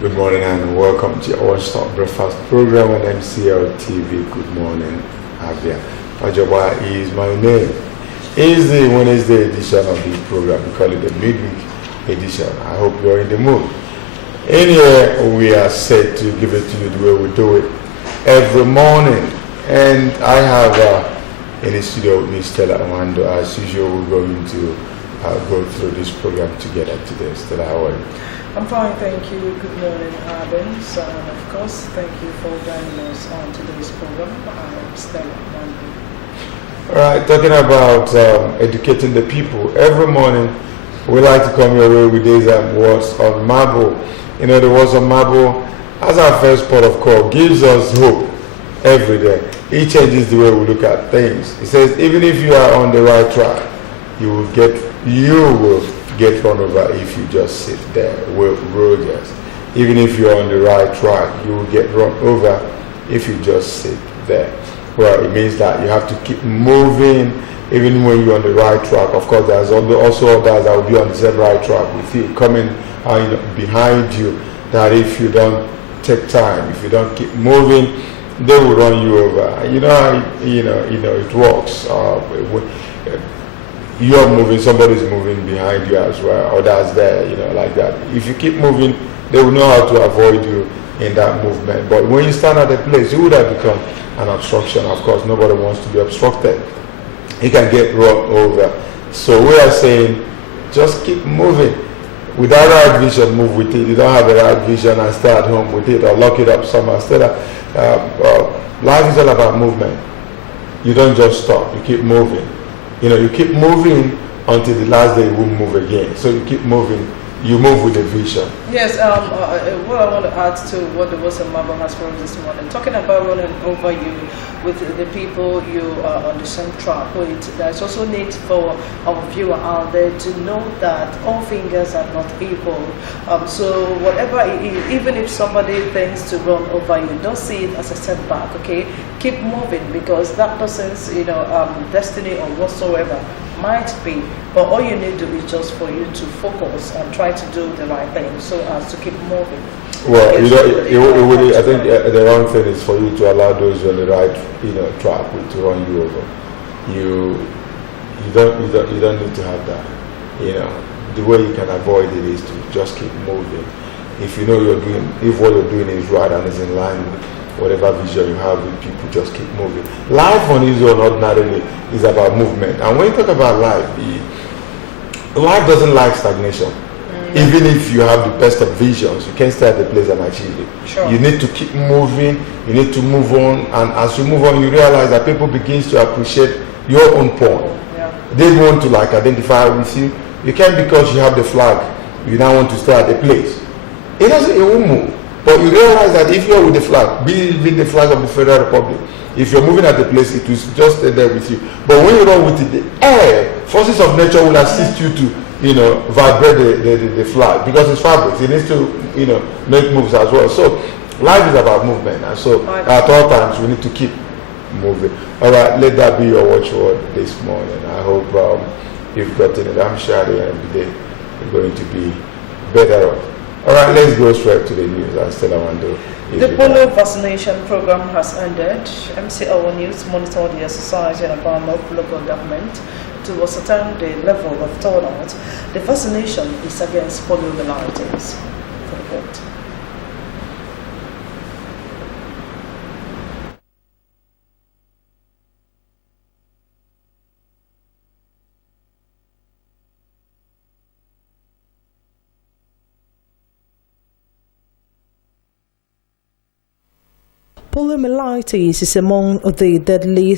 Good morning and welcome to our Stop Breakfast program on MCL TV. Good morning, Abia. Ajoba is my name. It's the Wednesday edition of the program. We call it the midweek edition. I hope you're in the mood. In here, we are set to give it to you the way we do it every morning. And I have in the studio with me, Stella Amando. As usual, we're going to go through this program together today. Stella, how are you? I'm fine, thank you. Good morning, Adams. And of course, thank you for joining us on today's program. I'm Stella Amando. All right, talking about educating the people. Every morning, we like to come your way with these words on marble. You know, the words on marble, as our first port of call, gives us hope every day. It changes the way we look at things. It says, even if you are on the right track, you will get run over if you just sit there with Rogers. Even if you're on the right track, you will get run over if you just sit there. Well, it means that you have to keep moving even when you're on the right track. Of course, there's also others that will be on the same right track with you, coming behind you, that if you don't take time, if you don't keep moving, they will run you over. You know, it works. You're moving, somebody's moving behind you as well, or that's there, like that. If you keep moving, they will know how to avoid you in that movement. But when you stand at a place, it would have become an obstruction. Of course, nobody wants to be obstructed. You can get run over. So we are saying, just keep moving. Without right vision, move with it. You don't have a right vision and stay at home with it or lock it up somewhere. Life is all about movement. You don't just stop, you keep moving. You keep moving until the last day you won't move again. So you keep moving, you move with a vision. Yes, what I want to add to what the Wilson Marble has for us this morning, talking about running over you with the people you are on the same track with, there's also need for our viewer out there to know that all fingers are not equal. So whatever it is, even if somebody thinks to run over you, don't see it as a setback, okay? Keep moving, because that person's destiny or whatsoever might be, but all you need to do is just for you to focus and try to do the right thing so as to keep moving. Well, I think the wrong thing is for you to allow those on the right track to run you over. You don't need to have that. The way you can avoid it is to just keep moving. If you know if what you're doing is right and is in line with whatever vision you have with people, just keep moving. Life on its own ordinarily is about movement. And when you talk about life life doesn't like stagnation. Even if you have the best of visions, you can't stay at the place and achieve it. Sure. You need to keep moving, you need to move on, and as you move on, you realize that people begin to appreciate your own point. Yeah. They want to identify with you. You can't, because you have the flag, you now want to stay at the place. It won't move. But you realize that if you're with the flag, be the flag of the Federal Republic, if you're moving at the place, it will just stay there with you. But when you run with it, the air, forces of nature will assist you to, vibrate the flag, because it's fabric. It needs to, make moves as well. So life is about movement. And so at all times, we need to keep moving. All right, let that be your watchword this morning. I hope you've gotten it. I'm sure at the end of the day, you're going to be better off. All right, let's go straight to the news. I'm Stella Amando. The polio vaccination program has ended. MCL News monitored the exercise in Abia local government to ascertain the level of turnout. The vaccination is against poliomyelitis. Report. Poliomyelitis is among the deadly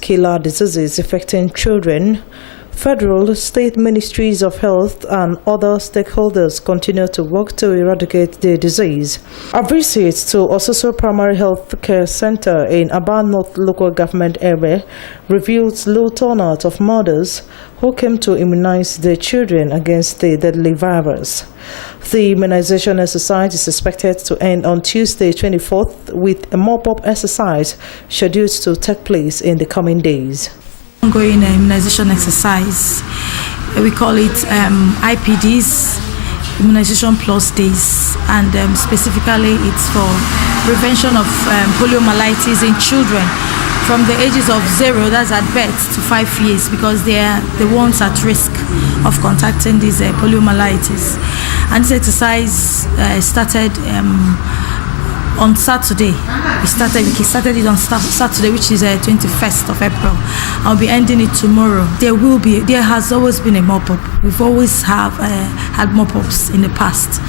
killer diseases affecting children. Federal, state ministries of health and other stakeholders continue to work to eradicate the disease. A visit to Ososo Primary Health Care Center in Abia North local government area revealed low turnout of mothers who came to immunize their children against the deadly virus. The immunization exercise is expected to end on Tuesday 24th, with a mop-up exercise scheduled to take place in the coming days. Ongoing immunization exercise, we call it IPDs. immunization plus days, and specifically it's for prevention of poliomyelitis in children from the ages of 0, that's at birth, to 5 years, because they are the ones at risk of contacting this poliomyelitis. And this exercise started on Saturday. We started it on Saturday, which is 21st of April. I'll be ending it tomorrow. There has always been a mop-up. We've always had mop-ups in the past,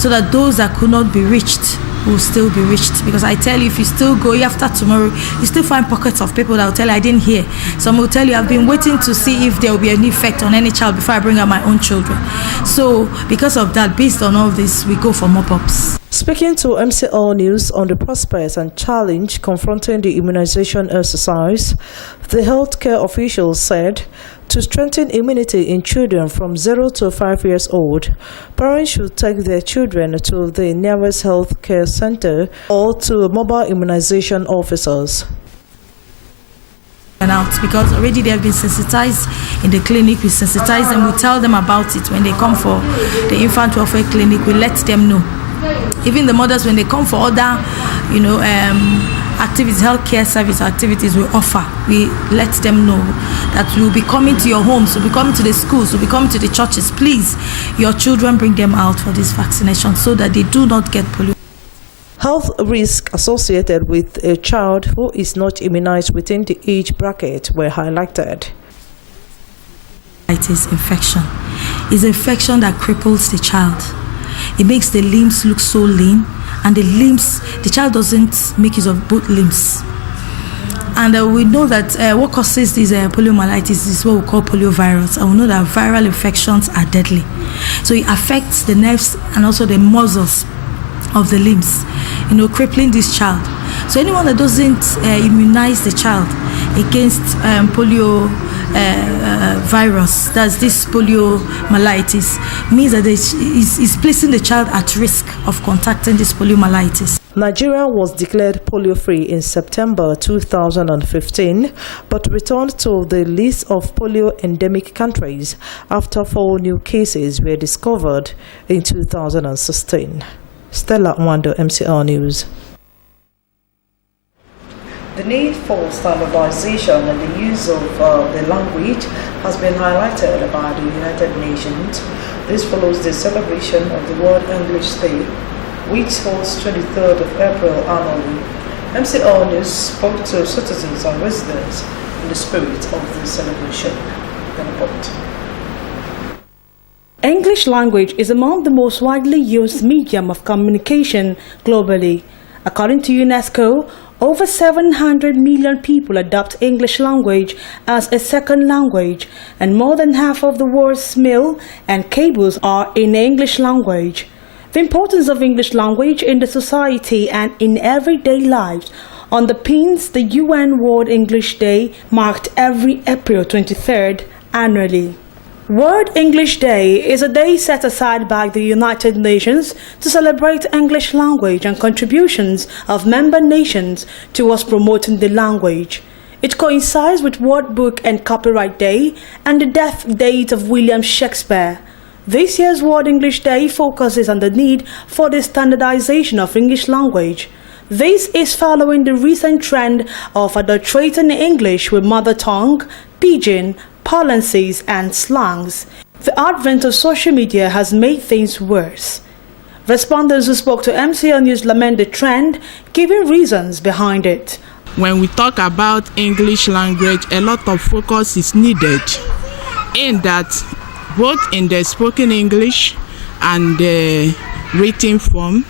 so that those that could not be reached will still be reached. Because I tell you, if you still go after tomorrow, you still find pockets of people that will tell you, I didn't hear. Some will tell you, I've been waiting to see if there will be any effect on any child before I bring out my own children. So because of that, based on all this, we go for mop-ups. Speaking to MCL News on the prospects and challenge confronting the immunization exercise, the healthcare officials said to strengthen immunity in children from 0 to 5 years old, parents should take their children to the nearest healthcare center or to mobile immunization officers. Because already they have been sensitized in the clinic. We sensitize them, we tell them about it. When they come for the infant welfare clinic, we let them know. Even the mothers, when they come for other, activities, healthcare service activities we offer, we let them know that we'll be coming to your homes, we'll be coming to the schools, we'll be coming to the churches. Please, your children, bring them out for this vaccination so that they do not get polio. Health risks associated with a child who is not immunized within the age bracket were highlighted. It is infection. It's an infection that cripples the child. It makes the limbs look so lean, and the child doesn't make use of both limbs. And we know that what causes this poliomyelitis is what we call poliovirus. And we know that viral infections are deadly. So it affects the nerves and also the muscles of the limbs, crippling this child. So anyone that doesn't immunize the child against polio virus, that's this poliomyelitis, means that is placing the child at risk of contacting this poliomyelitis. Nigeria was declared polio-free in September 2015, but returned to the list of polio-endemic countries after 4 new cases were discovered in 2016. Stella Mwando, MCR News. The need for standardization and the use of the language has been highlighted by the United Nations. This follows the celebration of the World English Day, which holds 23rd of April annually. MCL News spoke to citizens and residents in the spirit of the celebration. The report. English language is among the most widely used medium of communication globally. According to UNESCO, over 700 million people adopt English language as a second language, and more than half of the world's mail and cables are in English language. The importance of English language in the society and in everyday life underpins the UN World English Day, marked every April 23rd annually. World English Day is a day set aside by the United Nations to celebrate English language and contributions of member nations towards promoting the language. It coincides with World Book and Copyright Day and the death date of William Shakespeare. This year's World English Day focuses on the need for the standardization of English language. This is following the recent trend of adulterating English with mother tongue, pidgin, parlances and slangs. The advent of social media has made things worse. Respondents who spoke to MCL News lament the trend, giving reasons behind it. When we talk about English language, a lot of focus is needed in that both in the spoken English and the written form,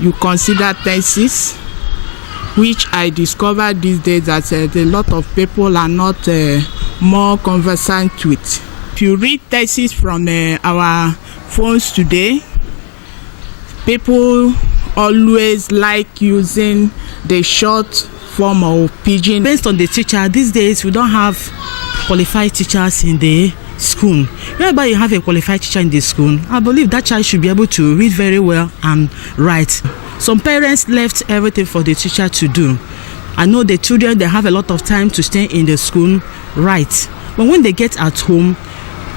you consider thesis, which I discovered these days that a lot of people are not more conversant with. If you read thesis from our phones today, people always like using the short form of pidgin. Based on the teacher, these days we don't have qualified teachers in the school. Whenever you have a qualified teacher in the school, I believe that child should be able to read very well and write. Some parents left everything for the teacher to do. I know the children, they have a lot of time to stay in the school, right? But when they get at home,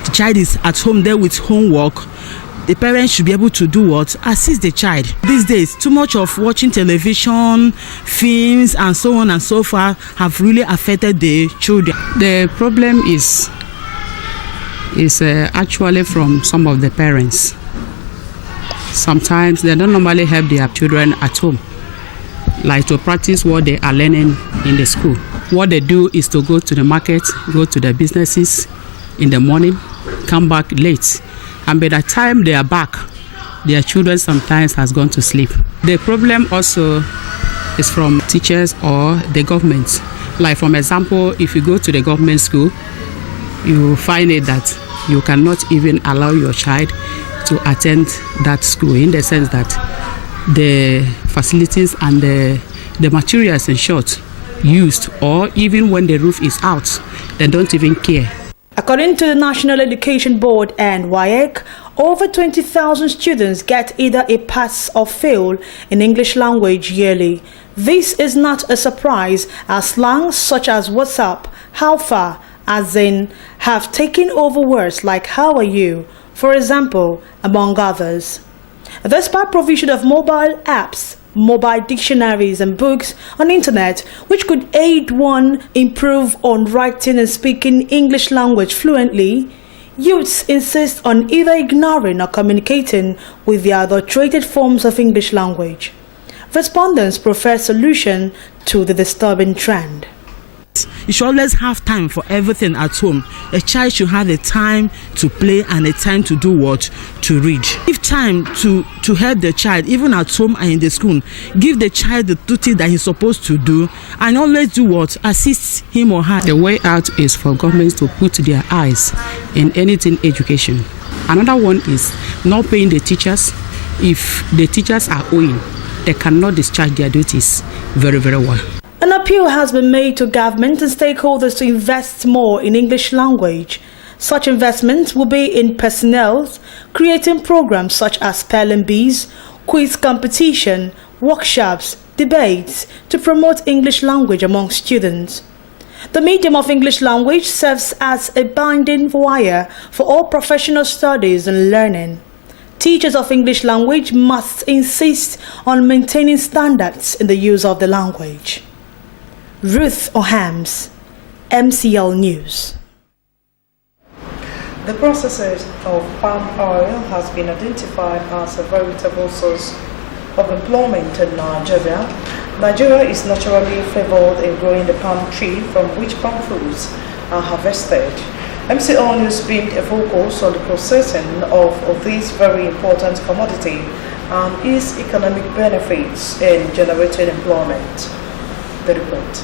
the child is at home there with homework, the parents should be able to do what? Assist the child. These days, too much of watching television, films, and so on and so forth have really affected the children. The problem is actually from some of the parents. Sometimes they don't normally help their children at home, like to practice what they are learning in the school. What they do is to go to the market, go to the businesses in the morning, come back late. And by the time they are back, their children sometimes has gone to sleep. The problem also is from teachers or the government. Like, for example, if you go to the government school, you find it that you cannot even allow your child to attend that school, in the sense that the facilities and the materials, in short, used, or even when the roof is out, they don't even care. According to the National Education Board and WAEC, over 20,000 students get either a pass or fail in English language yearly. This is not a surprise, as slangs such as "what's up," "how far," as in, have taken over words like "how are you," for example, among others. Despite provision of mobile apps, mobile dictionaries and books on internet which could aid one improve on writing and speaking English language fluently, youths insist on either ignoring or communicating with the adulterated forms of English language. Respondents prefer solution to the disturbing trend. You should always have time for everything at home. A child should have a time to play and a time to do what? To read. Give time to help the child, even at home and in the school. Give the child the duty that he's supposed to do, and always do what? Assist him or her. The way out is for governments to put their eyes in anything education. Another one is not paying the teachers. If the teachers are owing, they cannot discharge their duties very, very well. An appeal has been made to government and stakeholders to invest more in English language. Such investments will be in personnel, creating programs such as spelling bees, quiz competition, workshops, debates to promote English language among students. The medium of English language serves as a binding wire for all professional studies and learning. Teachers of English language must insist on maintaining standards in the use of the language. Ruth Ohams, MCL News. The processing of palm oil has been identified as a veritable source of employment in Nigeria. Nigeria is naturally favored in growing the palm tree from which palm fruits are harvested. MCL News beamed a focus on the processing of this very important commodity and its economic benefits in generating employment. The report.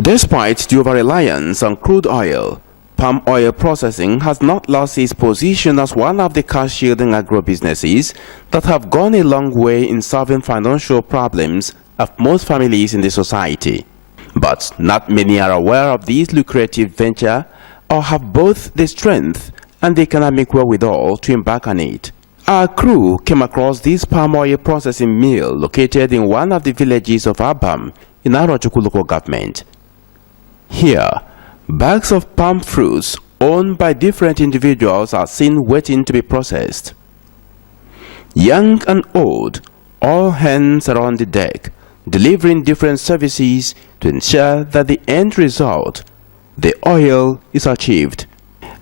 Despite the over-reliance on crude oil, palm oil processing has not lost its position as one of the cash-yielding agro-businesses that have gone a long way in solving financial problems of most families in the society. But not many are aware of this lucrative venture or have both the strength and the economic wherewithal to embark on it. Our crew came across this palm oil processing mill located in one of the villages of Abia in Arochukwu local government. Here, bags of palm fruits owned by different individuals are seen waiting to be processed. Young and old, all hands are on the deck, delivering different services to ensure that the end result, the oil, is achieved.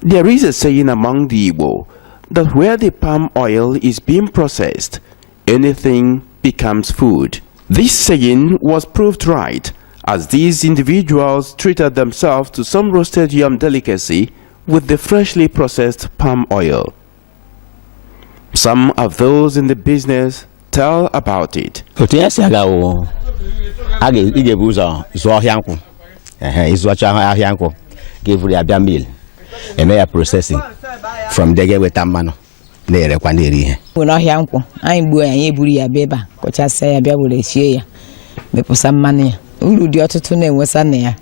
There is a saying among the Igbo that where the palm oil is being processed, anything becomes food. This saying was proved right, as these individuals treated themselves to some roasted yam delicacy with the freshly processed palm oil. Some of those in the business tell about it. Processing from the with Tamano. Uru dị ọtụtụ na-enwesa na ya.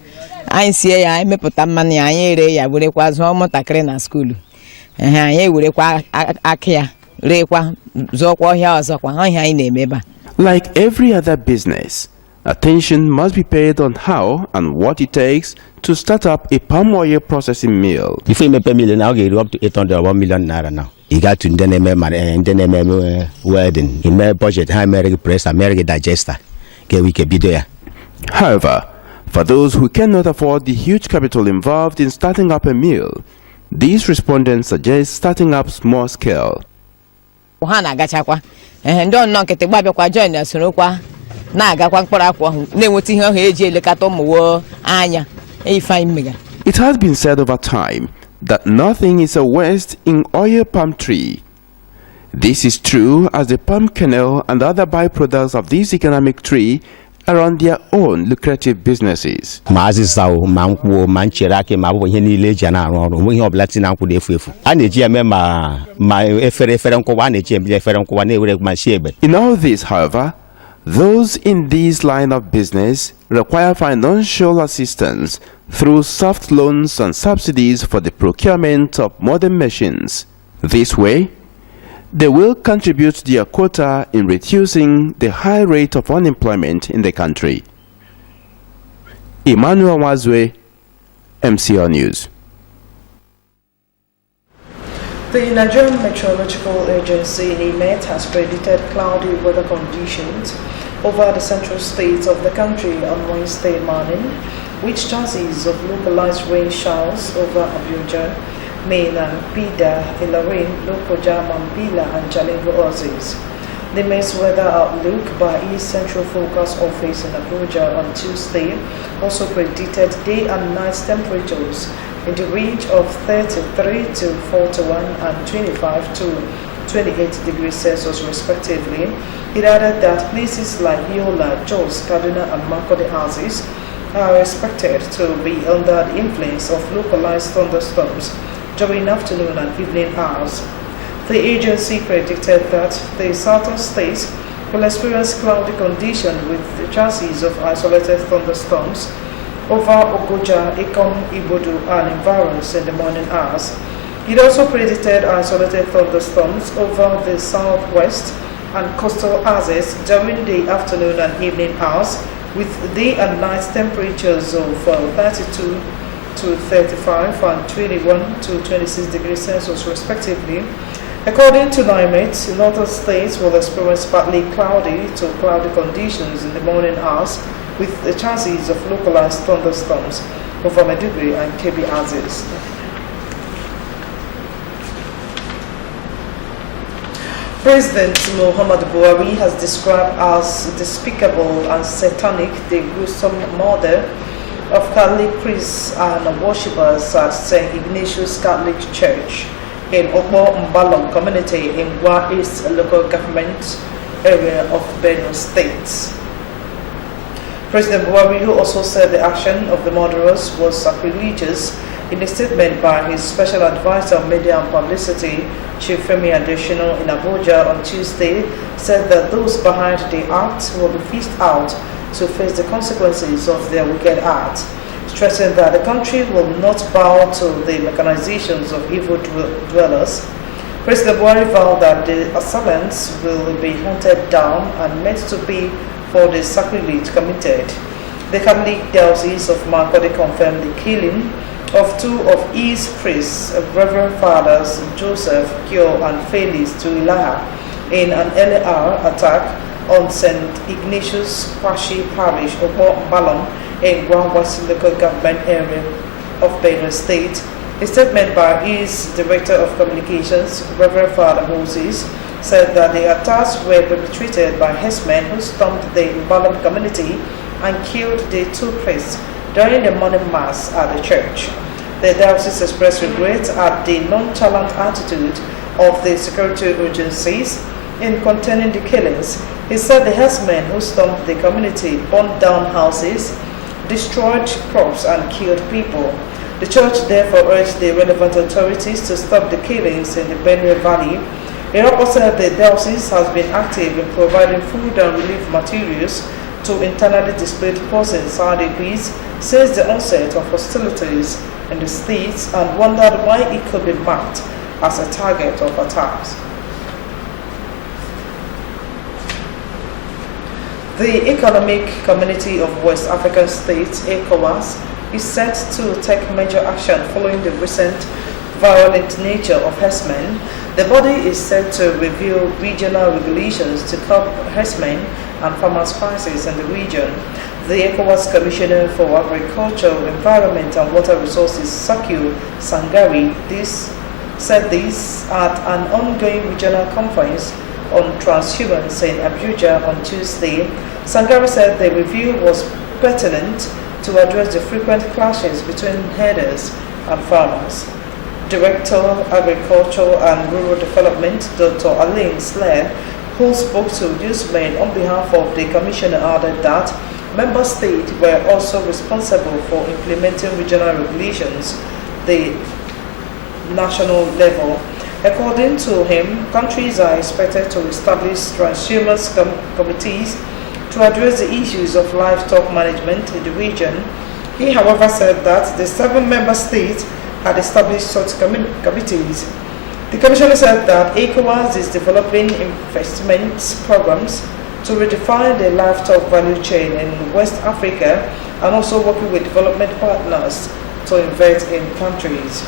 Anyị sie ya, anyị mepụta mmanụ ya, anyị ere ya, werekwa zụọ ụmụntakịrị na skuulu. Anyị werekwa akị ya, rekwa zụọkwa ọhịa ọzọkwa, ọhịa anyị na-emeba. Like every other business, attention must be paid on how and what it takes to start up a palm oil processing mill. If we make a million, I'll get up to 800 or 1 million naira now. He got to the wedding. He made budget, high American press, American digester. However, for those who cannot afford the huge capital involved in starting up a mill, these respondents suggest starting up small scale. It has been said over time that nothing is a waste in oil palm tree. This is true as the palm kernel and other byproducts of this economic tree are on their own lucrative businesses. In all this, however, those in this line of business require financial assistance through soft loans and subsidies for the procurement of modern machines. This way, they will contribute their quota in reducing the high rate of unemployment in the country. Emmanuel Wazwe, MCR News. The Nigerian Meteorological Agency (NIMET) has predicted cloudy weather conditions over the central states of the country on Wednesday morning, with chances of localized rain showers over Abuja, Mena, Bida, Ilorin, Lokoja, Mambila, and Jalingo Oasis. The NIMET's weather outlook by East Central Focus Office in Abuja on Tuesday also predicted day and night temperatures in the range of 33 to 41 and 25 to 28 degrees Celsius respectively. It added that places like Yola, Jos, Kaduna, and Makurdi houses are expected to be under the influence of localized thunderstorms during afternoon and evening hours. The agency predicted that the southern states will experience cloudy conditions with the chances of isolated thunderstorms over Ogoja, Ikom, Ibodu, and environs in the morning hours. It also predicted isolated thunderstorms over the southwest and coastal axis during the afternoon and evening hours, with day and night temperatures of 32 to 35 and 21 to 26 degrees Celsius respectively. According to NIMET, northern states will experience partly cloudy to cloudy conditions in the morning hours, with the chances of localized thunderstorms over Maiduguri and Kebbi axis. President Muhammad Buhari has described as despicable and satanic the gruesome murder of Catholic priests and worshippers at St. Ignatius Catholic Church in Okbo Mbalong community in Gwa East local government area of Benue State. President Buhari, who also said the action of the murderers was sacrilegious, in a statement by his special advisor on media and publicity, Chief Femi Adesina in Abuja on Tuesday, said that those behind the act will be fished out to face the consequences of their wicked act, stressing that the country will not bow to the mechanizations of evil dwellers. President Buhari vowed that the assailants will be hunted down and meant to be for the sacrilege committed. The Catholic Diocese of Makurdi confirmed the killing of two of his priests, Reverend Fathers Joseph, Kyo, and Felix Tuilaha, in an early hour attack on St. Ignatius Kwashi Parish, Okbo Mbalong, in Gwangwasi local government area of Benue State. A statement by his Director of Communications, Reverend Father Moses, said that the attacks were perpetrated by herdsmen who stormed the Mbalong community and killed the two priests during the morning mass at the church. The diocese expressed regret at the nonchalant attitude of the security agencies in containing the killings. He said the herdsmen who stormed the community burned down houses, destroyed crops, and killed people. The church therefore urged the relevant authorities to stop the killings in the Benue Valley. It also said the diocese has been active in providing food and relief materials to internally displaced persons IDPs since the onset of hostilities in the states, and wondered why it could be marked as a target of attacks. The Economic Community of West African States, ECOWAS, is set to take major action following the recent violent nature of herdsmen, the body is set to review regional regulations to curb herdsmen and farmers' crises in the region. The ECOWAS Commissioner for Agriculture, Environment and Water Resources, Sakiu Sangari, said this at an ongoing regional conference on transhumance in Abuja on Tuesday. Sangari said the review was pertinent to address the frequent clashes between herders and farmers. Director, Agriculture and Rural Development, Dr. Aline Slair, who spoke to newsmen on behalf of the Commissioner, added that member states were also responsible for implementing regional regulations at the national level. According to him, countries are expected to establish transhumance committees to address the issues of livestock management in the region. He, however, said that the 7 member states had established such committees. The Commissioner said that ECOWAS is developing investment programs to redefine the livestock value chain in West Africa and also working with development partners to invest in countries.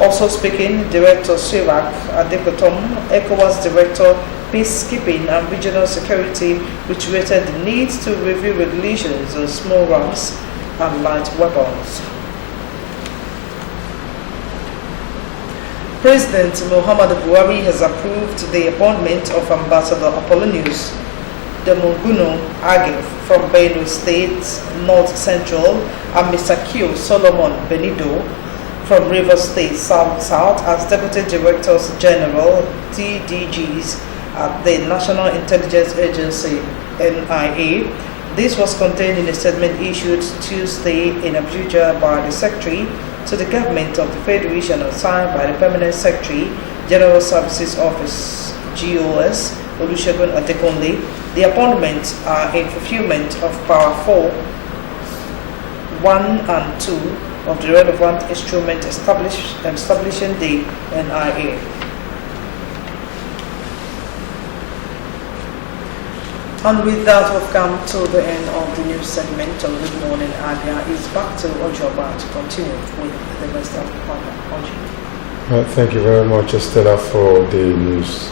Also speaking, Director Sirak Adekotom, ECOWAS Director Peacekeeping and Regional Security, reiterated the need to review regulations on small arms and light weapons. President Muhammadu Buhari has approved the appointment of Ambassador Apollonius Demunguno Agif from Benue State, North Central, and Mr. Q. Solomon Benido from Rivers State, South as Deputy Directors General (DDGs) at the National Intelligence Agency (NIA). This was contained in a statement issued Tuesday in Abuja by the Secretary to the Government of the Federation and signed by the Permanent Secretary, General Services Office (GOS), Olusegun Adekunle. The appointments are in fulfillment of Power 4, 1 and 2 of the relevant instrument establishing the NIA. And with that, we've come to the end of the news segment of Good Morning Abia. It's back to Ojoba to continue with the rest of the program. Thank you very much, Estella, for the news.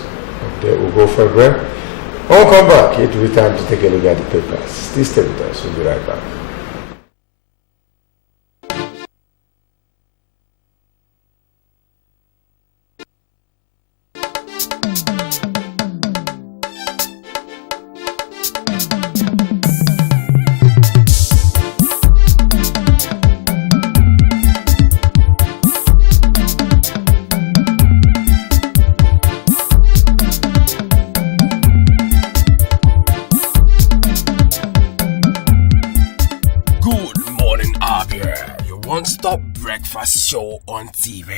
We'll go for a break. We'll come back. It will be time to take a look at the papers. Please stay with us. We'll be right back. One-stop breakfast show on TV.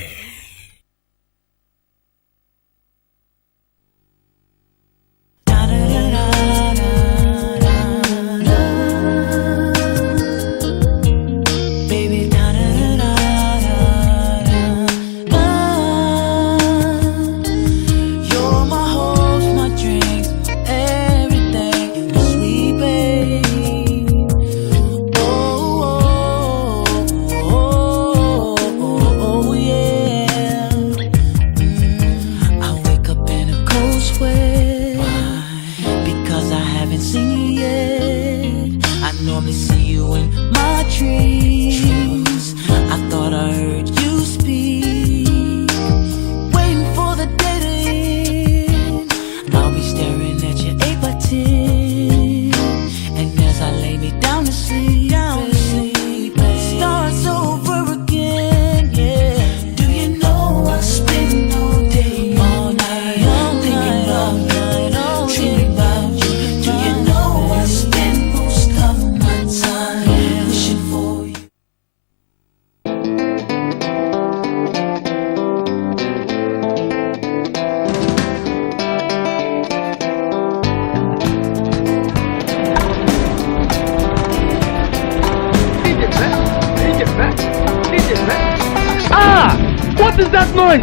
What is that noise?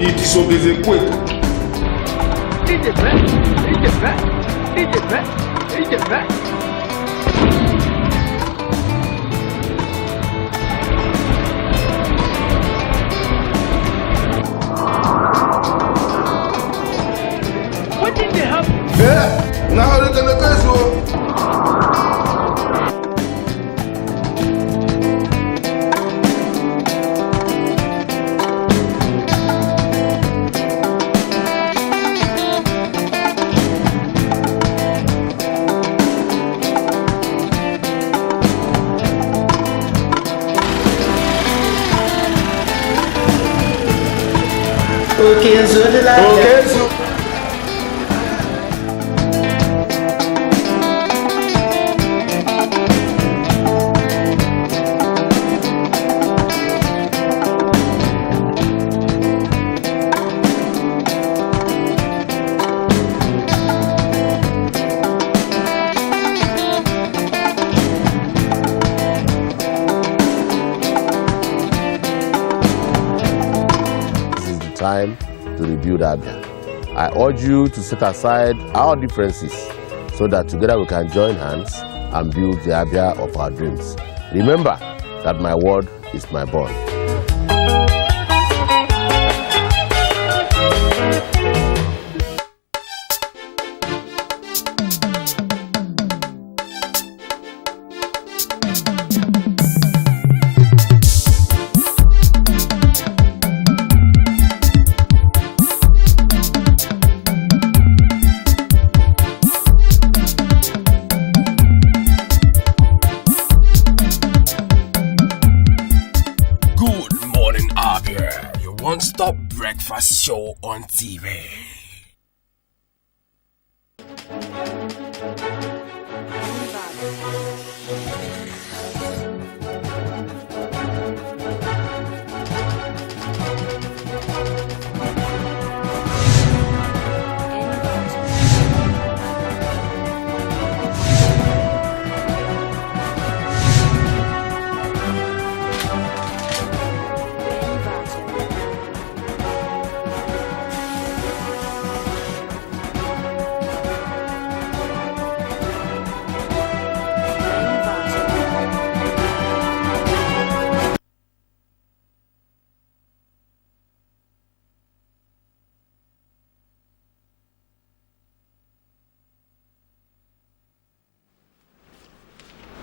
It is obeying quick. Yeah, now they can go so. Okay, so the light. Okay, so. Time to rebuild Abia. I urge you to set aside our differences so that together we can join hands and build the Abia of our dreams. Remember that my word is my bond. Good morning, Abia. Your one-stop breakfast show on TV.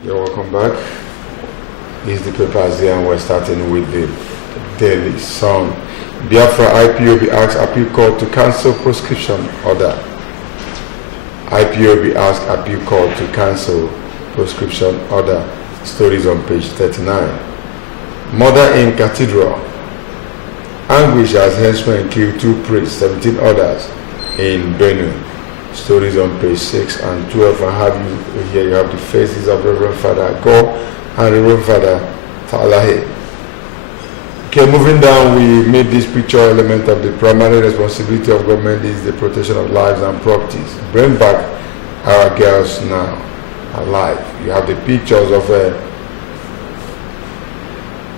You're welcome back. This is the papers here, and we're starting with the Daily Sun. Biafra IPOB asks appeal court to cancel prescription order. IPOB asks appeal court to cancel prescription order. Stories on page 39. Murder in Cathedral. Anguish as henchmen kill 2 priests, 17 others in Benue. Stories on page 6 and 12. And have you here? You have the faces of Reverend Father Go and Reverend Father Talahe. Okay, moving down, we made this picture element of the primary responsibility of government is the protection of lives and properties. Bring back our girls now alive. You have the pictures of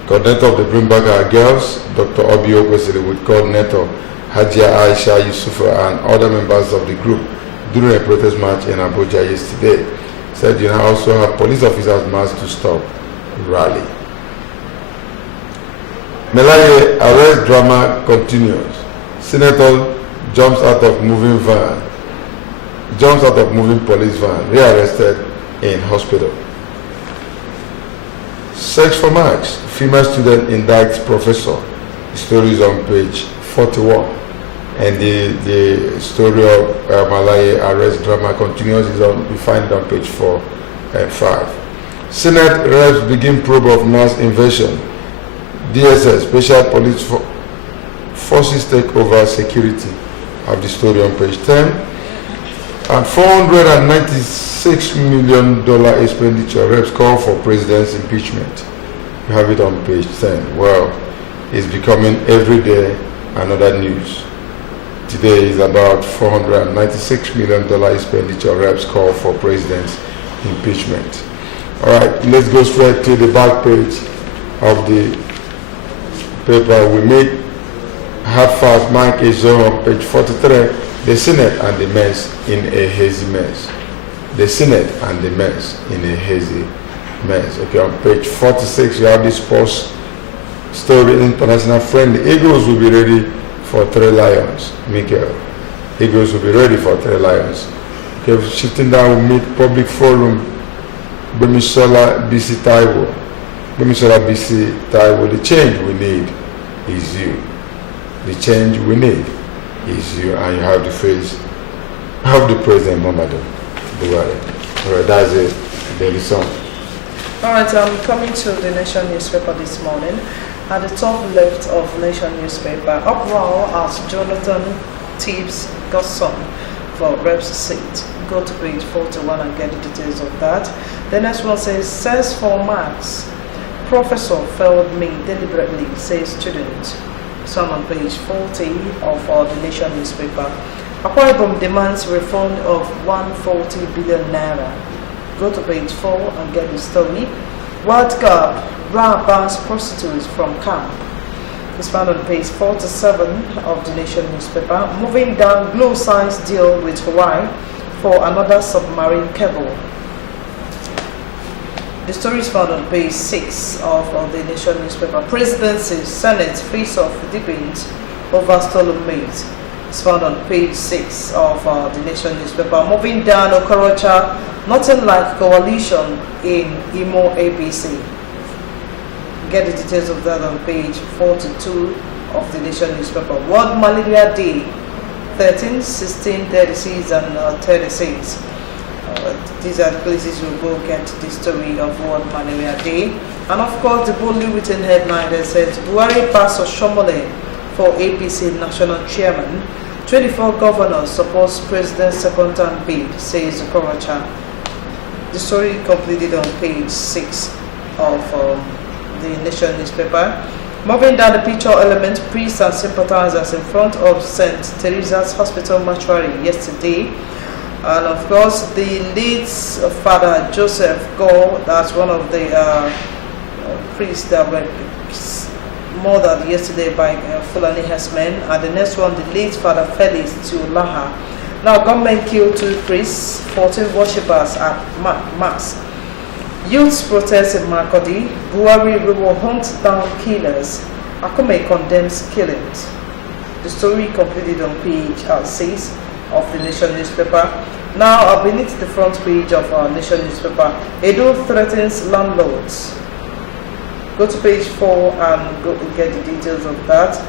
coordinator of the Bring Back Our Girls, Dr. Obi Ogosili, with coordinator Hajia Aisha Yusufa and other members of the group during a protest march in Abuja yesterday. Said you now also have police officers masked to stop the rally. Melaye arrest drama continues. Senator jumps out of moving police van, rearrested in hospital. Sex for marks. Female student indicts professor. The story is on page 41. And the story of Malaye arrest drama continues. You find it on page 4 and 5. Senate reps begin probe of mass invasion. DSS, special police forces take over security. Of the story on page 10. And $496 million expenditure. Reps call for president's impeachment. You have it on page 10. Well, it's becoming every day another news. Today is about $496 million expenditure. Reps call for president's impeachment. All right, let's go straight to the back page of the paper. We made half fast Mike Ezo on page 43. The Senate and the mess in a hazy mess. The Senate and the mess in a hazy mess. Okay, on page 46 you have the sports story. International friend. The Eagles will be ready for 3 Lions. Miguel. Eagles will be ready for 3 Lions. Okay, shifting down, we meet Public Forum, Bemisola BC Taiwo. Bemisola BC Taiwo, the change we need is you. The change we need is you, and you have the face of the President Muhammadu Buhari. Alright, that's it. Daily song. Alright, I'm coming to the Nation newspaper this morning. At the top left of Nation newspaper, uproar as Jonathan Tibbs Godson for Reps seat. Go to page 41 and get the details of that. The next one says for marks. Professor failed me deliberately, says student. It's on page 40 of the Nation newspaper. Akwa Ibom demands refund of 140 billion naira. Go to page 4 and get the story. World Cup, Ra bans prostitutes from camp. It's found on page 47 of the Nation newspaper. Moving down, Glow signs deal with Hawaii for another submarine cable. The story is found on page 6 of the Nation newspaper. Presidency, Senate face-off debate over stolen maize. It's found on page 6 of the Nation newspaper. Moving down, Okorocha, nothing like coalition in Imo ABC. Get the details of that on page 42 of the Nation newspaper. World Malaria Day, 13, 16, 36 and 36. These are the places you'll go get the story of World Malaria Day. And of course, the boldly written headline that says Buhari pass Oshomole for APC national chairman. 24 governors supports president's second term bid, says Okorocha. The story completed on page 6 of the Nation newspaper. Moving down the picture element, priests and sympathizers in front of St. Teresa's Hospital mortuary yesterday. And of course, the late Father Joseph Gore, that's one of the priests that were murdered yesterday by Fulani herdsmen. And the next one, the late Father Felix Tiolaha. Now, government killed 2 priests, 14 worshippers at Mass. Youths protest in Makodi. Buhari will hunt down killers. Akume condemns killings. The story completed on page 6 of the Nation newspaper. Now, beneath the front page of our Nation newspaper, Edo threatens landlords. Go to page 4 and go and get the details of that.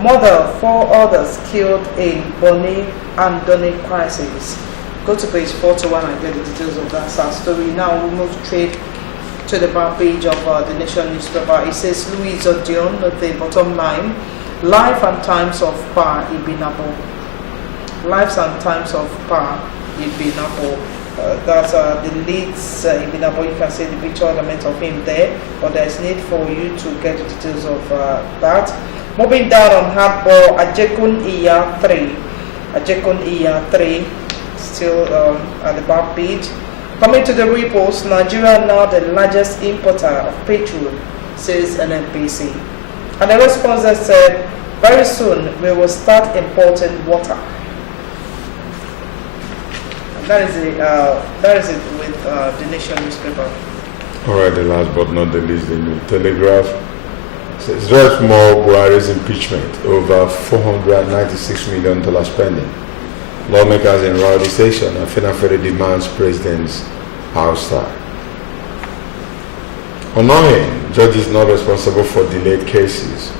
Mother, 4 others killed in Bonny and Donny crisis. Go to page 41 and get the details of that sad story. Now we move straight to the back page of the Nation newspaper. It says Louis Odion, the bottom line, Life and Times of Pa Ibinabo. Lives and Times of Pa Ibinabo. That's the leads Ibinabo. You can see the picture element of him there, but there's need for you to get the details of that. Moving down on hardball, Ajekun Iya 3. Ajekun Iya 3, still at the back page. Coming to the repost, Nigeria now the largest importer of petrol, says NNPC. And the response that said, very soon we will start importing water. That is it with the Nation newspaper. All right, the last but not the least, the New Telegraph says Reps more Buhari's impeachment over $496 million spending. Lawmakers in rowdy session and Fenafere demands president's outside. Annoying, judges not responsible for delayed cases.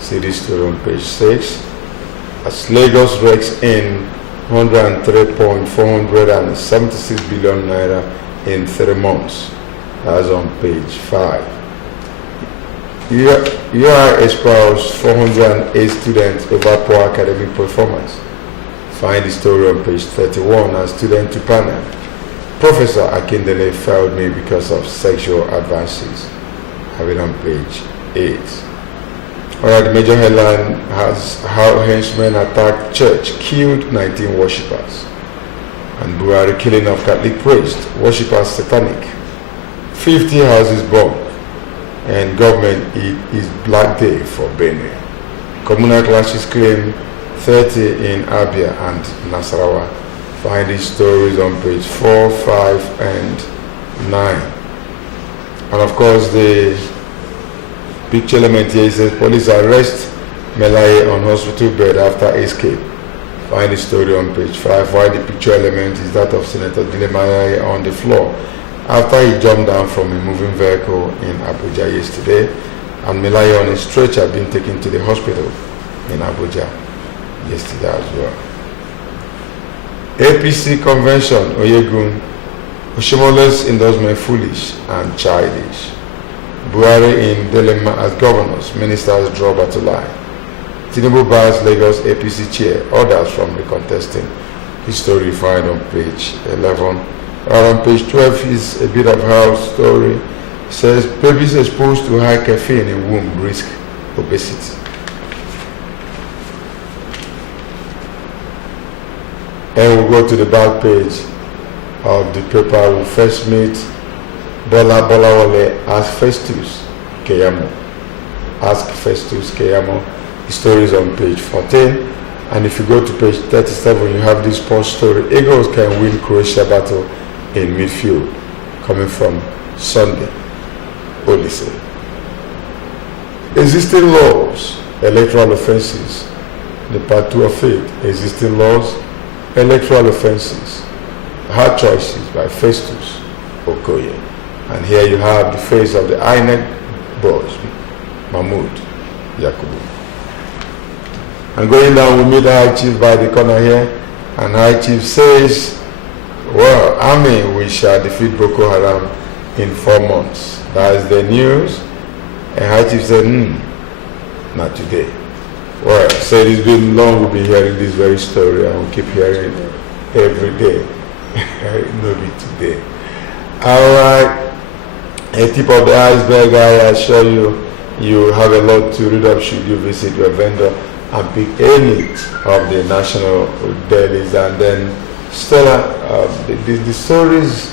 See this story on page 6. As Lagos rakes in 103.476 billion naira in 3 months. That's on page 5. UI espoused 408 students over poor academic performance. Find the story on page 31 as student to panel. Professor Akindele failed me because of sexual advances. Have it on page 8. Alright, the major headline has how henchmen attacked church, killed 19 worshippers. And Buhari killing of Catholic priest, worshippers satanic. 50 houses bombed. And government is Black Day for Benue. Communal clashes claim 30 in Abia and Nasarawa. Find these stories on page 4, 5, and 9. And of course, the picture element here says police arrest Melaye on hospital bed after escape. Find the story on page 5, while the picture element is that of Senator Dilemaya on the floor after he jumped down from a moving vehicle in Abuja yesterday, and Milaya on a stretcher being taken to the hospital in Abuja yesterday as well. APC convention, Oyegun, Oshimole's endorsement foolish and childish. Buhari in dilemma as governors, ministers draw battle line. Tinubu buys Lagos APC chair, orders from the contesting. His story found on page 11. On page 12 is a bit of how story says babies exposed to high caffeine in womb risk obesity. And we'll go to the back page of the paper. We'll first meet Bola Bolawole as Festus Keyamo. Ask Festus Keyamo. The story is on page 14. And if you go to page 37, you have this sports story. Eagles can win Croatia battle in midfield, coming from Sunday. Olise. Existing laws, electoral offences. The part 2 of it. Existing laws, electoral offences. Hard choices by Festus Okoye. And here you have the face of the INEC boss, Mahmoud Yakubu. And going down, we meet the High Chief by the corner here. And High Chief says, well, Army, we shall defeat Boko Haram in 4 months. That is the news. And High Chief said, not today. Well, said it's been long we've been hearing this very story, and we'll keep hearing it every day. No be today. Alright. A tip of the iceberg, I assure you, you have a lot to read up should you visit your vendor and pick any of the national dailies. And then Stella, the stories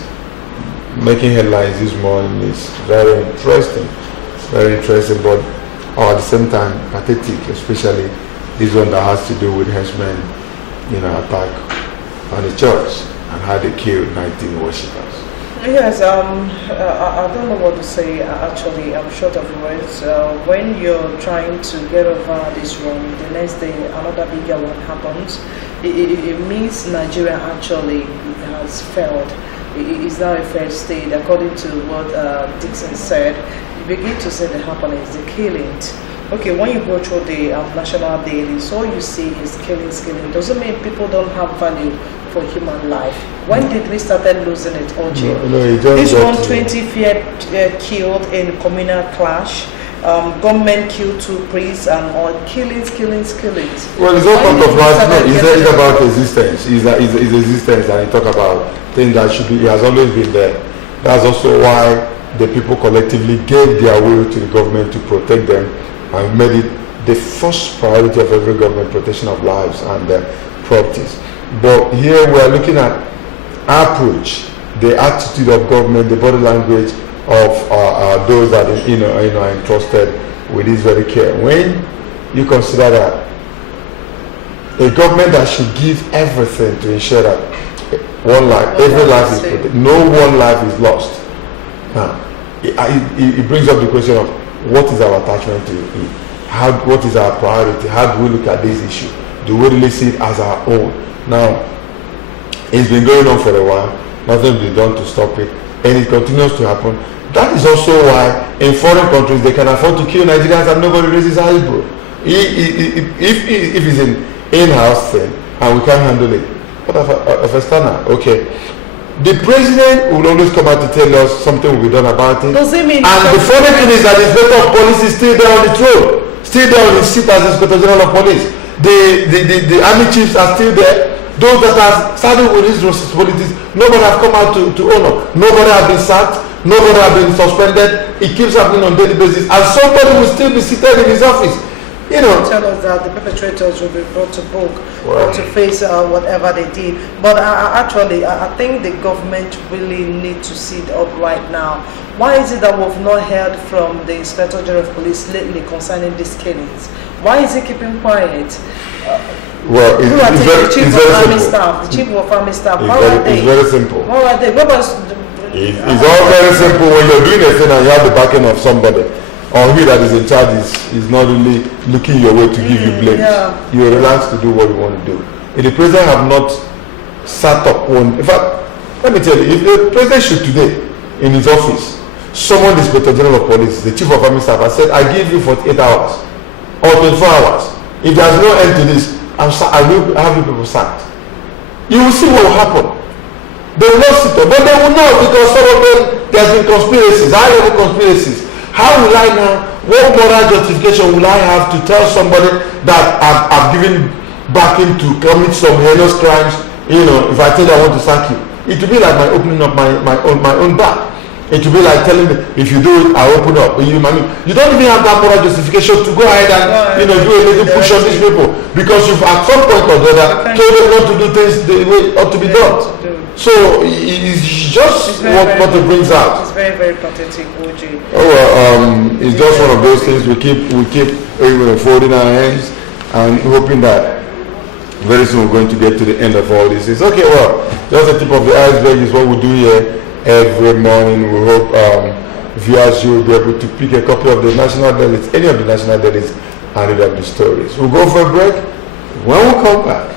making headlines this morning is very interesting, but at the same time pathetic, especially this one that has to do with henchmen, attack on the church and how they killed 19 worshippers. Yes, I don't know what to say. Actually, I'm short of words. When you're trying to get over this wrong, the next day another bigger one happens. It means Nigeria actually has failed. It is now a failed state, according to what Dixon said. You begin to see the happenings, the killings. Okay, when you go through the national dailies, all you see is killing. Doesn't mean people don't have value for human life. When did we start losing it, OJ? This 120 killed in communal clash. Government killed 2 priests and all killings. Well, it's all part of life. No, it's about existence. It's existence, and you talk about things that should be. It has always been there. That's also why the people collectively gave their will to the government to protect them, and made it the first priority of every government, protection of lives and properties. But here we are looking at approach, the attitude of government, the body language of those that are entrusted with this very care. When you consider that a government that should give everything to ensure that every life is protected, no one life is lost. Now, it brings up the question of what is our attachment to it? What is our priority? How do we look at this issue? Do we really see it as our own? Now, it's been going on for a while. Nothing has been done to stop it, and it continues to happen. That is also why in foreign countries they can afford to kill Nigerians and nobody raises eyebrow. If it's an in-house thing and we can't handle it, what of external? Okay. The president will always come out to tell us something will be done about it. Does it mean? And the funny thing is that the inspector of police is still there on the throne, still there on his seat as inspector general of police. The army chiefs are still there. Those that are saddled with these responsibilities, nobody has come out to honor. Nobody has been sacked. Nobody has been suspended. It keeps happening on a daily basis, and somebody will still be seated in his office. Tell us that the perpetrators will be brought to book or to face whatever they did. But I think the government really need to sit up right now. Why is it that we've not heard from the Inspector General of Police lately concerning these killings? Why is he keeping quiet? Well, it's very simple. The chief of army staff. It's very simple. How are they? It's all very simple. When you're doing a thing and you have the backing of somebody, or he that is in charge is not really looking your way to give you blame. You relax to do what you want to do. if the president have not sat up one, in fact, let me tell you, if the president should today, in his office, summon the Inspector General of Police, the Chief of Army Staff, and said, I give you 48 hours or 24 hours. If there's no end to this, I will have you people sacked. You will see what will happen. They will not sit up, but they will not, because some of them, there's been conspiracies, high-level conspiracies. How will I now, what moral justification will I have to tell somebody that I've given backing to commit some heinous crimes, if I tell you I want to sack you? It will be like my opening up my own back. It will be like telling me, if you do it, I open up. You don't even have that moral justification to go ahead and do a little push on these people, because you've at some point or the other told them not to do things the way it ought to be done. So it's just what it brings out. It's very, very pathetic, OJ. Oh well, it's just one of those things we keep folding our hands and hoping that very soon we're going to get to the end of all this. It's okay, well, just the tip of the iceberg is what we do here every morning. We hope viewers, you will be able to pick a copy of the national delegates, any of the national delegates, and read up the stories. We'll go for a break. When we come back,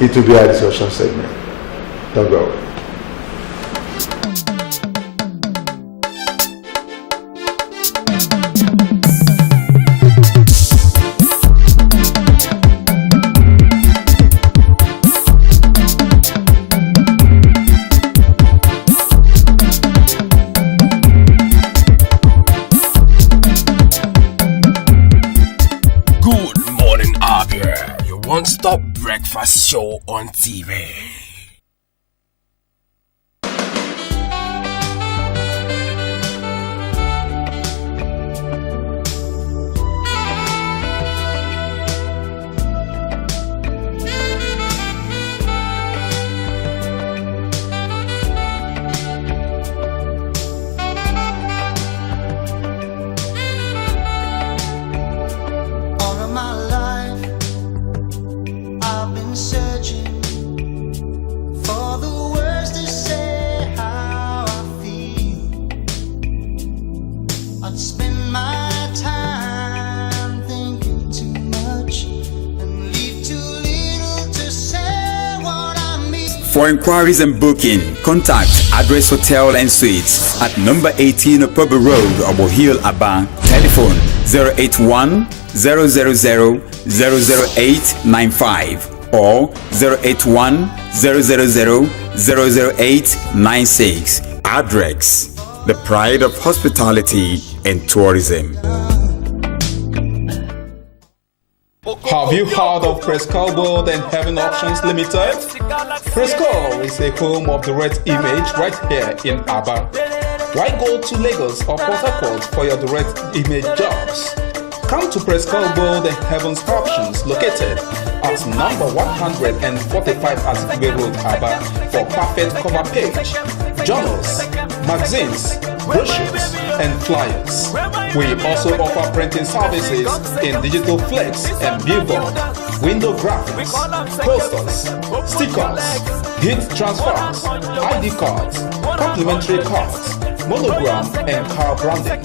it will be our discussion segment. Don't go away. Good morning, Abia, your one-stop breakfast show on TV. For inquiries and booking, contact Address Hotel and Suites at number 18 Opobo Road, Obo Hill, Aba. Telephone 081 000 00895 or 081 000 00896. Address, the pride of hospitality and tourism. Have you heard of Prescal World and Heaven Options Limited? Prescal is the home of direct image right here in Abia. Why go to Lagos or Port Harcourt for your direct image jobs? Come to Prescal World and Heaven's Options located at number 145 Azikiwe Road, Abia for perfect cover page, journals, magazines, brochures, and flyers. We also offer printing services in digital flex and billboard, window graphics, posters, stickers, heat transfers, ID cards, complimentary cards, monogram, and car branding.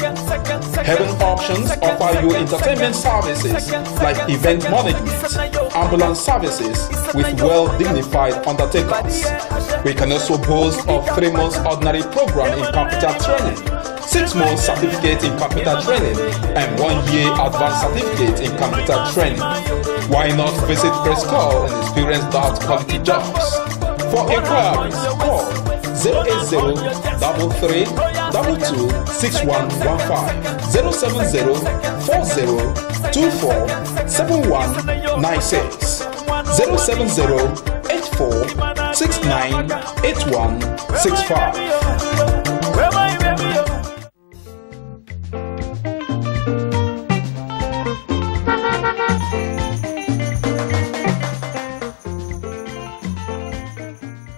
Heaven Options offer you entertainment services like event management, ambulance services with well-dignified undertakers. We can also boast of 3 months ordinary program in computer training, 6 months certificate in computer training, and 1 year advanced certificate in computer training. Why not visit Prescal and experience that quality jobs? For inquiries, call 080-33-22-6115, 070-40-24-7196, 070-84-69-8165.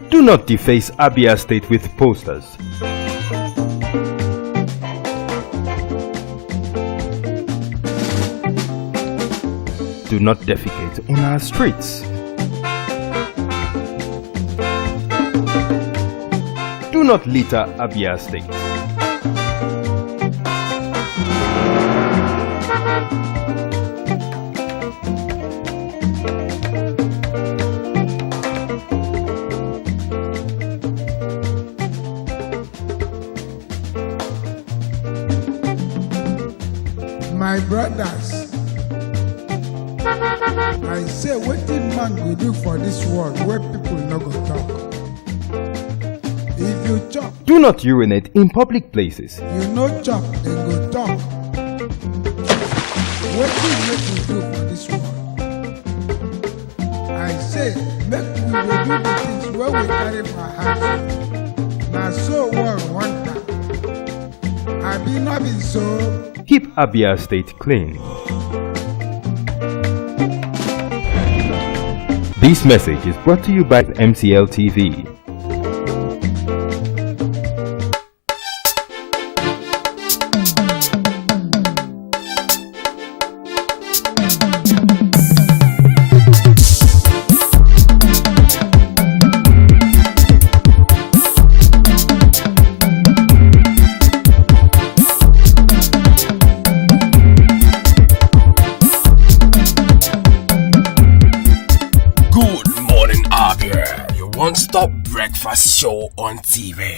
Do not deface Abia State with posters. Do not defecate on our streets. Do not litter Abia State. My brothers, I say wetin man go do for this world where people no go talk. If you chop, Do not urinate in public places. you no chop, then go talk. Wetin make we do for this world? I say make we dey do the things wey we carry for heart. Na so world want am. Abi no be so? Keep Abia State clean. This message is brought to you by MCL TV. Good morning, Abia. Your one-stop breakfast show on TV.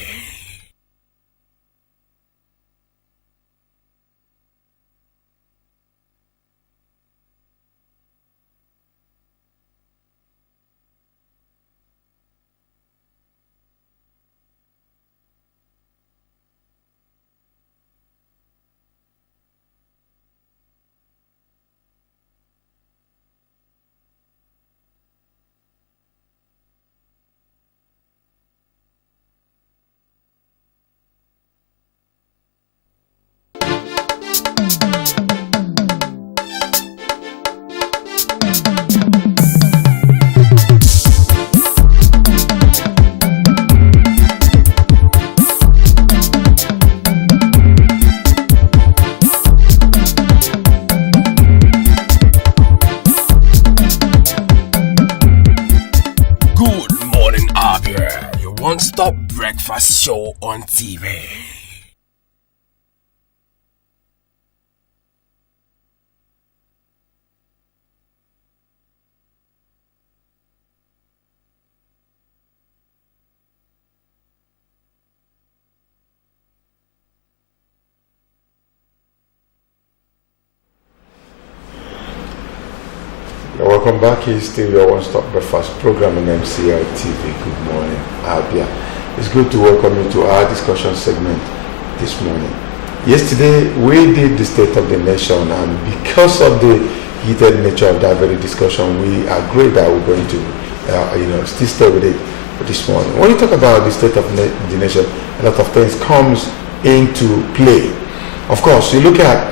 Good morning, Abia. Your one-stop breakfast show on TV. Welcome back. It's still your one-stop breakfast program in MCL TV. Good morning, Abia. It's good to welcome you to our discussion segment this morning. Yesterday, we did the State of the Nation, and because of the heated nature of that very discussion, we agreed that we're going to, still stay with it this morning. When you talk about the State of the Nation, a lot of things comes into play. Of course, you look at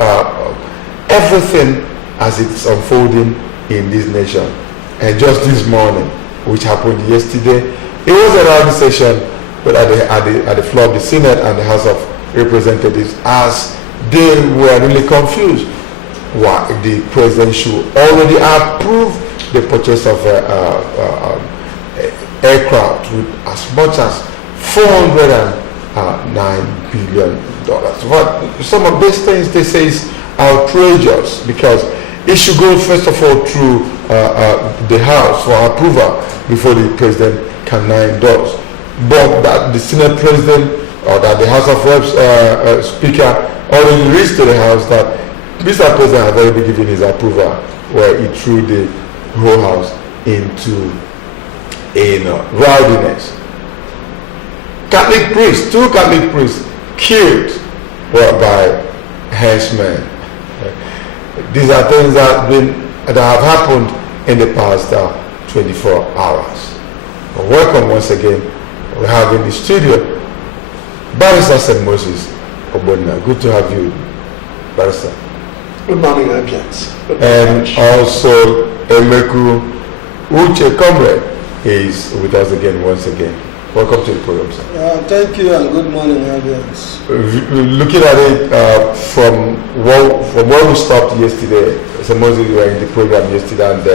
everything as it's unfolding in this nation, and just this morning, which happened yesterday, it was a rowdy session, but at the floor of the Senate and the House of Representatives, as they were really confused why the president should already approve the purchase of aircraft with as much as $409 billion. But some of these things they say is outrageous, because it should go first of all through the House for approval before the president can endorse. But that the Senate president or that the House of Reps speaker already reached to the House that Mr. President has already given his approval, where he threw the whole House into rowdiness. Two Catholic priests killed by henchmen. These are things that have happened in the past 24 hours. Welcome once again. We have in the studio Barrister St. Moses Obonna. Good to have you, Barrister. Good morning, Abians. And also Emeku Uche Comrade is with us again once again. Welcome to the program, sir. Thank you and good morning, Abians. Looking at it from where we stopped yesterday, St. Moses, we were in the program yesterday, and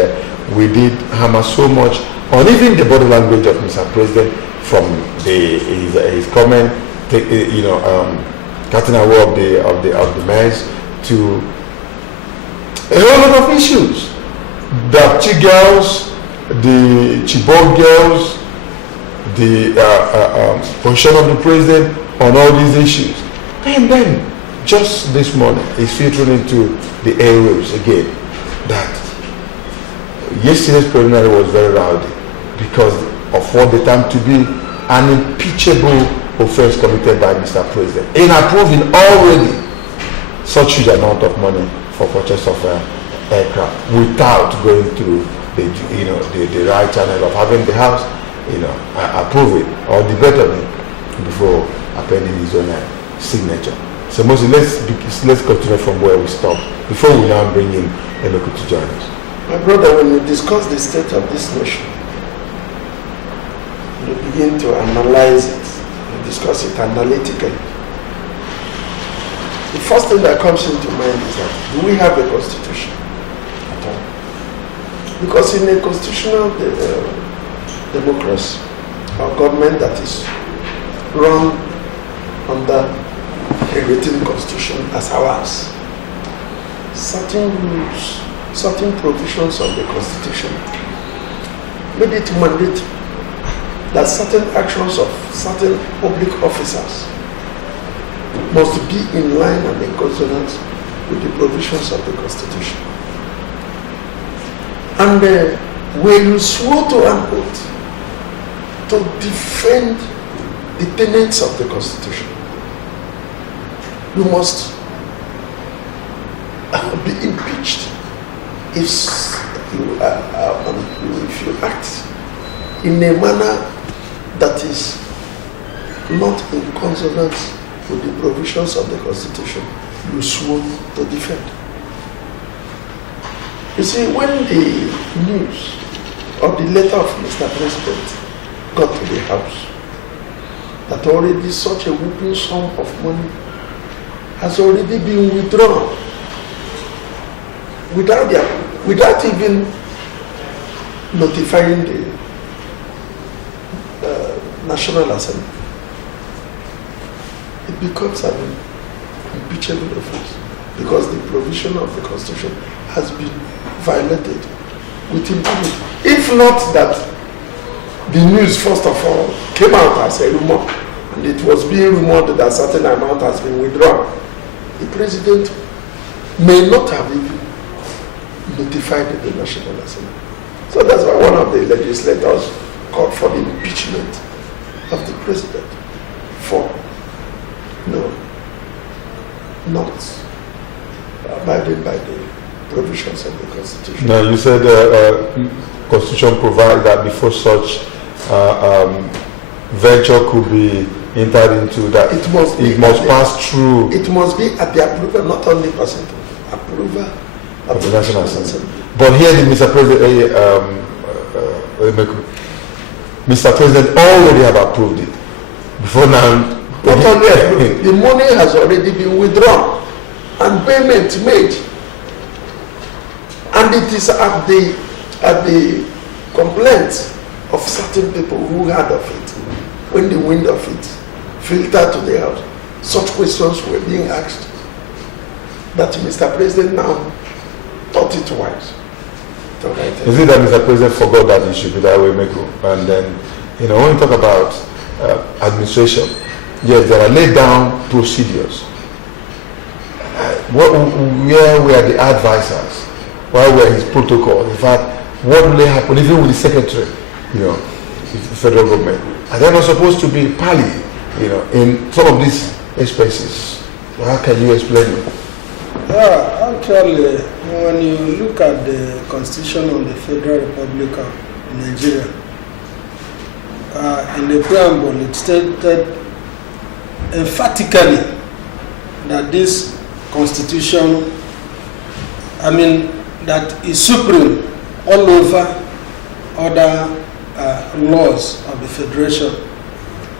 we did hammer so much on even the body language of Mr. President, from his comment, cutting away of the mess, to a whole lot of issues. The Chi girls, the Chibok girls, the position of the president on all these issues. And then, just this morning, it's filtering into the airwaves again that yesterday's preliminary was very rowdy because of what they termed to be an impeachable offense committed by Mr. President in approving already such huge amount of money for purchase of aircraft without going through the right channel of having the House approve it or debate on it before appending his own signature. So Moses, let's continue from where we stopped before we now bring in Emeku to join us. My brother, when we discuss the state of this nation, we begin to analyze it, we discuss it analytically. The first thing that comes into mind is that do we have a constitution at all? Because in a constitutional democracy, or government that is run under a written constitution as ours, certain rules, certain provisions of the constitution made it mandate that certain actions of certain public officers must be in line and in consonance with the provisions of the constitution. And when you swore to an oath to defend the tenets of the constitution, you must be impeached if you act in a manner that is not in consonance with the provisions of the constitution you swore to defend. You see, when the news of the letter of Mr. President got to the House, that already such a whooping sum of money has already been withdrawn without even notifying the National Assembly, it becomes an impeachable offense because the provision of the Constitution has been violated with impunity. If not that the news, first of all, came out as a rumor, and it was being rumored that a certain amount has been withdrawn, the President may not have even notified the National Assembly. So that's why one of the legislators called for the impeachment of the President for not abiding by the provisions of the Constitution. Now you said Constitution provides that before such venture could be entered into, that it must pass through. It must be at the approval, not only percent approval of the National Assembly. But here, Mr. President already have approved it. Before now, not only approved, the money has already been withdrawn and payment made, and it is at the complaints of certain people who heard of it. When the wind of it filtered to the House, such questions were being asked that Mr. President now thought it wise. Is it that Mr. President forgot that it should be that way, Meku? And then, when we talk about administration, yes, there are laid down procedures. Where were the advisors? Where were his protocols? In fact, what really happened even with the secretary, the federal government? Are they not supposed to be pally, in some of these expenses? How can you explain it? Actually, when you look at the Constitution of the Federal Republic of Nigeria, in the preamble it stated emphatically that this Constitution, that is supreme all over other laws of the Federation,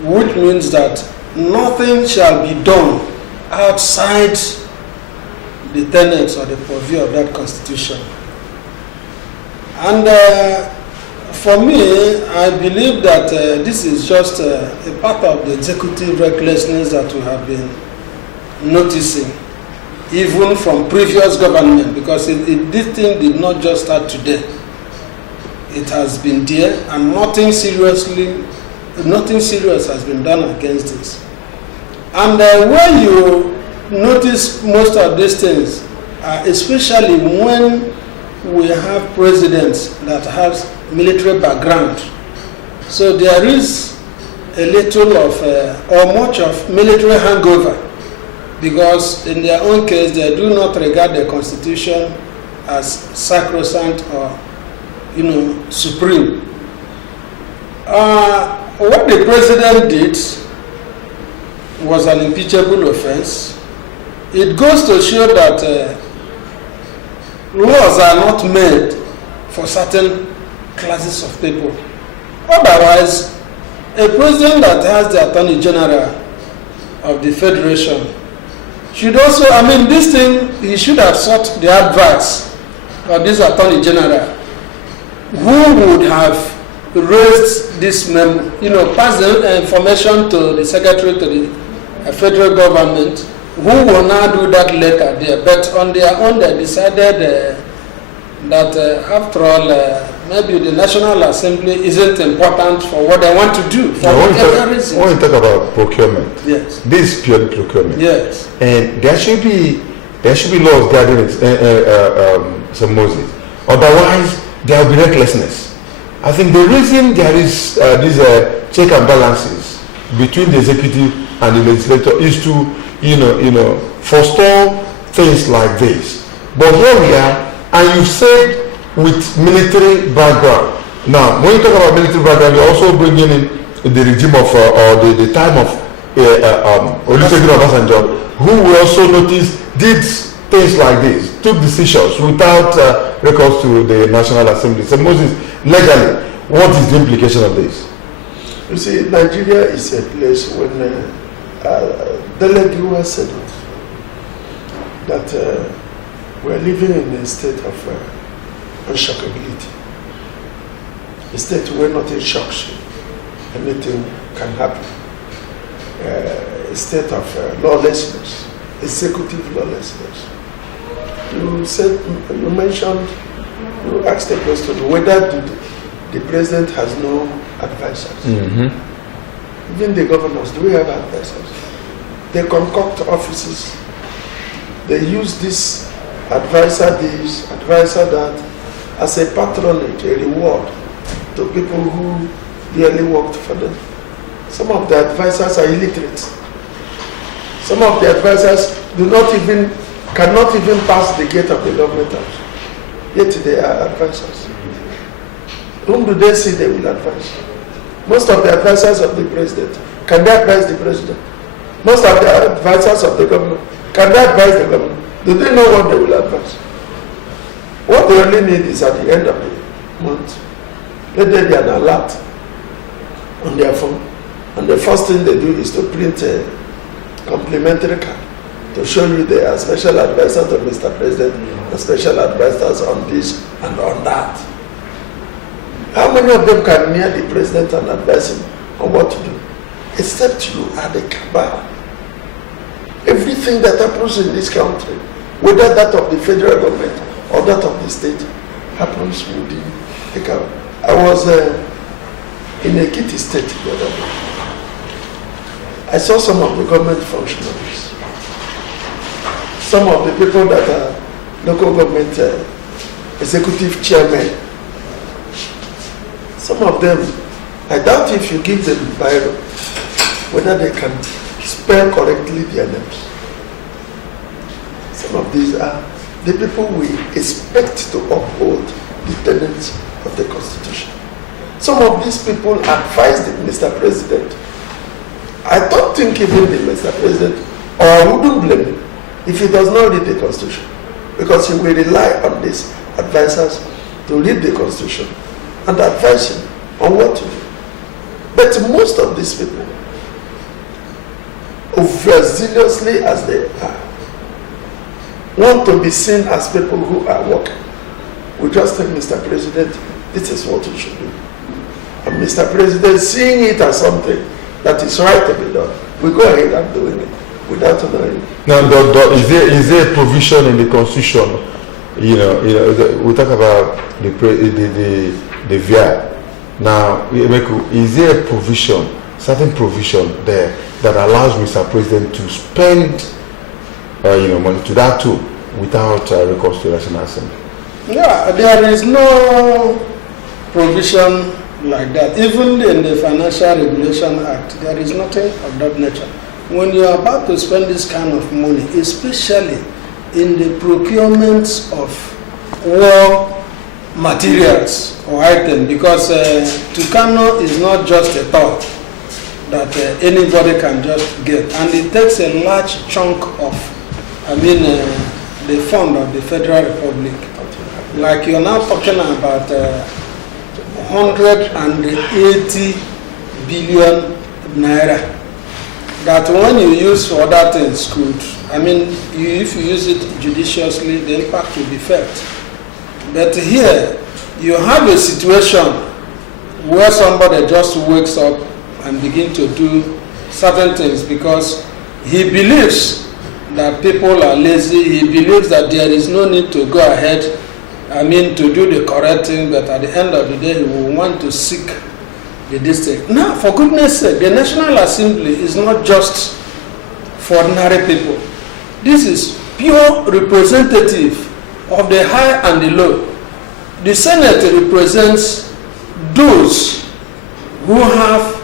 which means that nothing shall be done outside the tenets or the purview of that Constitution. And for me, I believe that this is just a part of the executive recklessness that we have been noticing, even from previous government, because this thing did not just start today. It has been there, and nothing serious has been done against this. And when you notice most of these things especially when we have presidents that have military background. So there is a little of or much of military hangover, because in their own case they do not regard the constitution as sacrosanct or supreme. What the president did was an impeachable offense. It goes to show that laws are not made for certain classes of people. Otherwise, a president that has the Attorney General of the Federation should also, this thing, he should have sought the advice of this Attorney General, who would have raised this passed the information to the Secretary to the federal government, who will now do that later there. But on their own, they decided that after all, maybe the National Assembly isn't important for what they want to do. When you talk about procurement, yes, this is purely procurement. Yes, and there should be laws guarding some Moses. Otherwise, there will be recklessness. I think the reason there is these check and balances between the executive and the legislature is to forestall things like this. But here we are, and you said with military background. Now, when you talk about military background, you're also bringing in the regime of or the time of Olusegun Obasanjo, who we also noticed did things like this, took decisions without records to the National Assembly. So Moses, legally, what is the implication of this? You see, Nigeria is a place when the lady who has said it, that we're living in a state of unshockability. A state where nothing shocks you, anything can happen. A state of lawlessness, executive lawlessness. You mentioned, you asked the question whether the president has no advisors. Mm-hmm. Even the governors, do we have advisors? They concoct offices. They use this advisor this, advisor that, as a patronage, a reward to people who really worked for them. Some of the advisors are illiterate. Some of the advisors cannot even pass the gate of the government house. Yet they are advisors. Whom do they see they will advise? Most of the advisors of the president, can they advise the president? Most of the advisors of the government, can they advise the government? Do they know what they will advise? What they only need is at the end of the month, let there be an alert on their phone. And the first thing they do is to print a complimentary card to show you they are special advisors to Mr. President and special advisors on this and on that. How many of them can near the president and advise him on what to do? Except you are the cabal. Everything that happens in this country, whether that of the federal government or that of the state, happens within the cabal. I was in a Ekiti state the other day. I saw some of the government functionaries, some of the people that are local government executive chairmen. Some of them, I doubt if you give them Bible, whether they can spell correctly their names. Some of these are the people we expect to uphold the tenets of the Constitution. Some of these people advise the Mr. President. I don't think even the Mr. President, or I wouldn't blame him if he does not read the Constitution, because he will rely on these advisors to read the Constitution and advise him on what to do. But most of these people, overzealously as they are, want to be seen as people who are working. We just tell Mr. President, this is what you should do. And Mr. President, seeing it as something that is right to be done, we go ahead and doing it without knowing. Now, is there a provision in the Constitution? We talk about the VIA. Now, is there a provision, certain provision there that allows Mr. President to spend money to that too? without recourse to National Assembly? Yeah, there is no provision like that. Even in the Financial Regulation Act, there is nothing of that nature. When you are about to spend this kind of money, especially in the procurement of war materials or items, because Tucano is not just a toy that anybody can just get, and it takes a large chunk of, the fund of the Federal Republic. Like you're now talking about 180 billion naira that when you use for other things could, if you use it judiciously, the impact will be felt. But here, you have a situation where somebody just wakes up and begin to do certain things because he believes that people are lazy, he believes that there is no need to go ahead, to do the correct thing, but at the end of the day, he will want to seek the district. Now, for goodness sake, the National Assembly is not just for ordinary people. This is pure representative of the high and the low. The Senate represents those who have,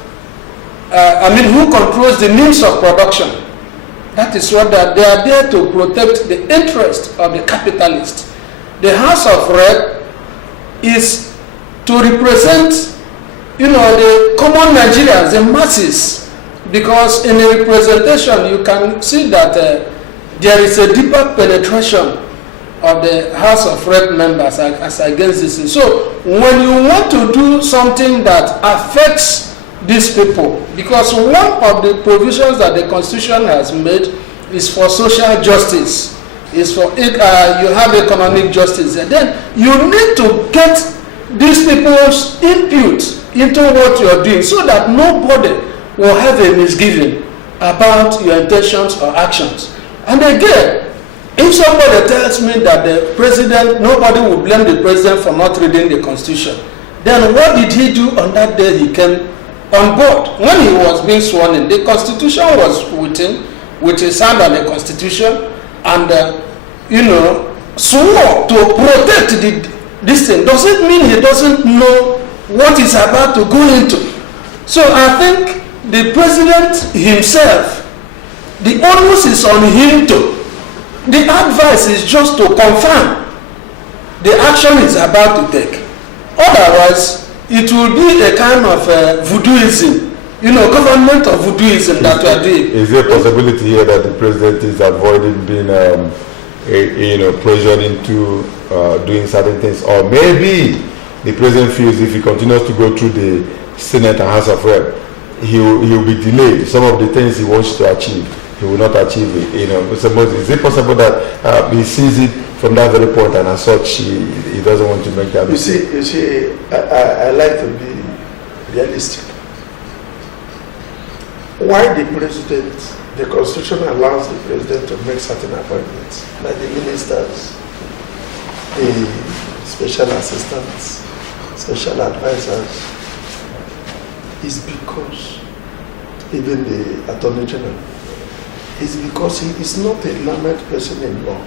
who controls the means of production. That is what they are there to protect the interest of the capitalist. The House of Rep is to represent, the common Nigerians, the masses, because in a representation you can see that there is a deeper penetration of the House of Rep members as against this. So when you want to do something that affects these people, because one of the provisions that the Constitution has made is for social justice, is for you have economic justice, and then you need to get these people's input into what you are doing so that nobody will have a misgiving about your intentions or actions. And again, if somebody tells me that the president, nobody will blame the president for not reading the Constitution, then what did he do on that day he came on board? When he was being sworn in, the Constitution was with him, with his hand on the Constitution, and swore to protect this thing. Does it mean he doesn't know what he's about to go into? So I think the president himself, the onus is on him to. The advice is just to confirm the action is about to take. Otherwise, it will be a kind of voodooism, government of voodooism that we are doing. Is there a possibility here that the president is avoiding being, pressured into doing certain things? Or maybe the president feels if he continues to go through the Senate and House of Rep, he will be delayed. Some of the things he wants to achieve, he will not achieve it. Mr. Moses, is it possible that he sees it from that very point and as such he doesn't want to make that mistake? You see, I like to be realistic. Why the president, the Constitution allows the president to make certain appointments, like the ministers, the special assistants, special advisors, is because, even the Attorney General, is because he is not a learned person in law.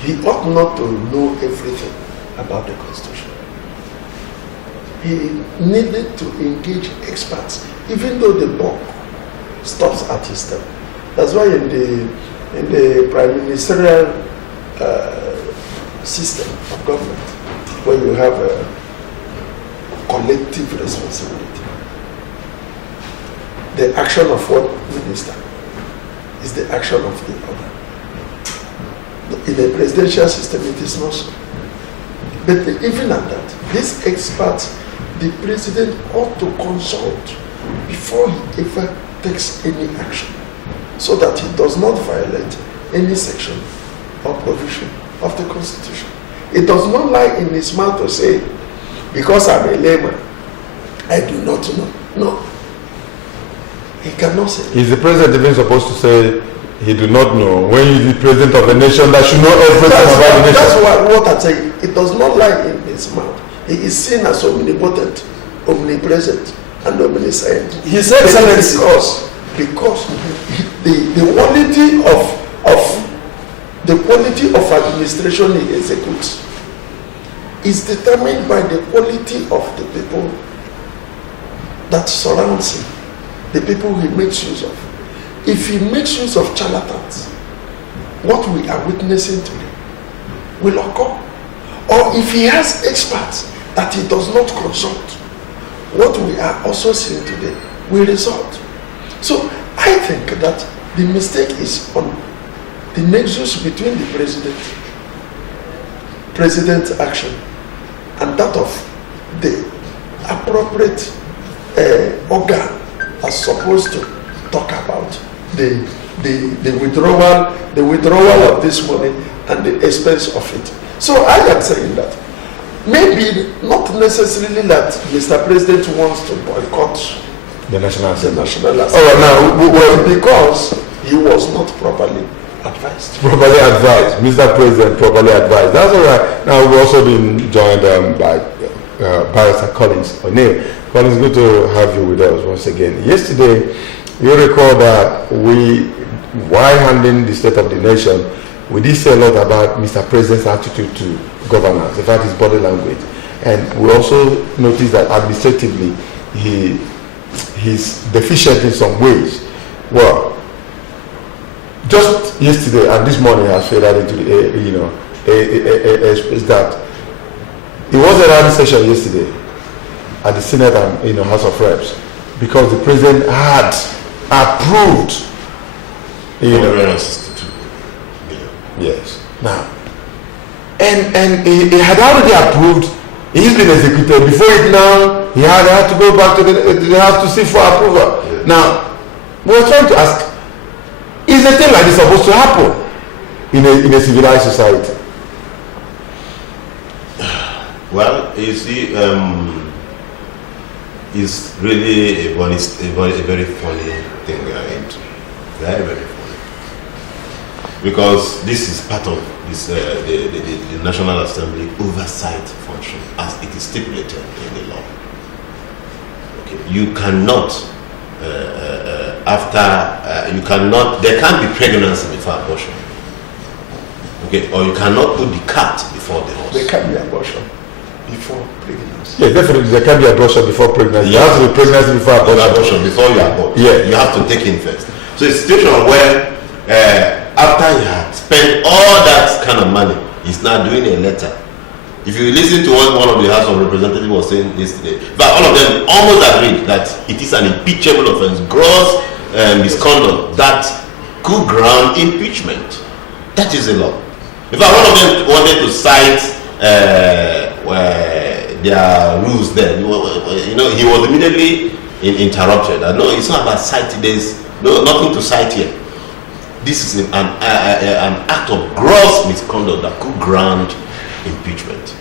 He ought not to know everything about the Constitution. He needed to engage experts, even though the buck stops at his step. That's why in the prime ministerial system of government, where you have a collective responsibility, the action of one minister is the action of the other. In a presidential system, it is not so. But even at that, these experts, the president ought to consult before he ever takes any action, so that he does not violate any section or provision of the Constitution. It does not lie in his mouth to say, because I'm a layman, I do not know. No. He cannot say. Is the president even supposed to say he do not know when he is the president of a nation that should know everything about the nation? That's what I'm saying. It does not lie in his mouth. He is seen as omnipotent, omnipresent, and omniscient. His Excellency. Because the quality of quality of administration he executes is determined by the quality of the people that surrounds him, the people he makes use of. If he makes use of charlatans, what we are witnessing today will occur. Or if he has experts that he does not consult, what we are also seeing today will result. So I think that the mistake is on the nexus between the president's action and that of the appropriate organ that's supposed to talk about the withdrawal of this money and the expense of it. So I am saying that maybe not necessarily that Mr. President wants to boycott the National Assembly. Well, because he was not properly advised. Properly advised, Mr. President, properly advised. That's all right. Now we've also been joined by Barrister Collins O'Neill. Collins, good to have you with us once again. Yesterday, you recall that while handling the State of the Nation, we did say a lot about Mr. President's attitude to governance, in fact his body language. And we also noticed that administratively he's deficient in some ways. Well, just yesterday and this morning has faded into a space that it was a rally session yesterday at the Senate and House of Reps because the president had approved yes. Now, and he had already approved. He's been executed. Before it now, he had to go back to the House to seek for approval. Yeah. Now, we're trying to ask: is a thing like this supposed to happen in a civilized society? Well, you see, it's really a very funny thing we are into. Very, very funny. Because this is part of this, the National Assembly oversight function as it is stipulated in the law. Okay. You cannot, there can't be pregnancy before abortion. Okay, or you cannot put the cat before the horse. There can be abortion before pregnancy. Yeah, definitely. There can be abortion before pregnancy. Yeah. There has to be pregnancy before abortion. Abortion before you abort. Yeah. You have to take in first. So it's a situation where after he had spent all that kind of money, he's now doing a letter. If you listen to what one of the House of Representatives was saying yesterday, but all of them almost agreed that it is an impeachable offense, gross misconduct that could ground impeachment. That is the law. In fact, one of them wanted to cite their rules there. He was immediately interrupted. No, it's not about citing. There's nothing to cite here. This is an act of gross misconduct that could ground impeachment.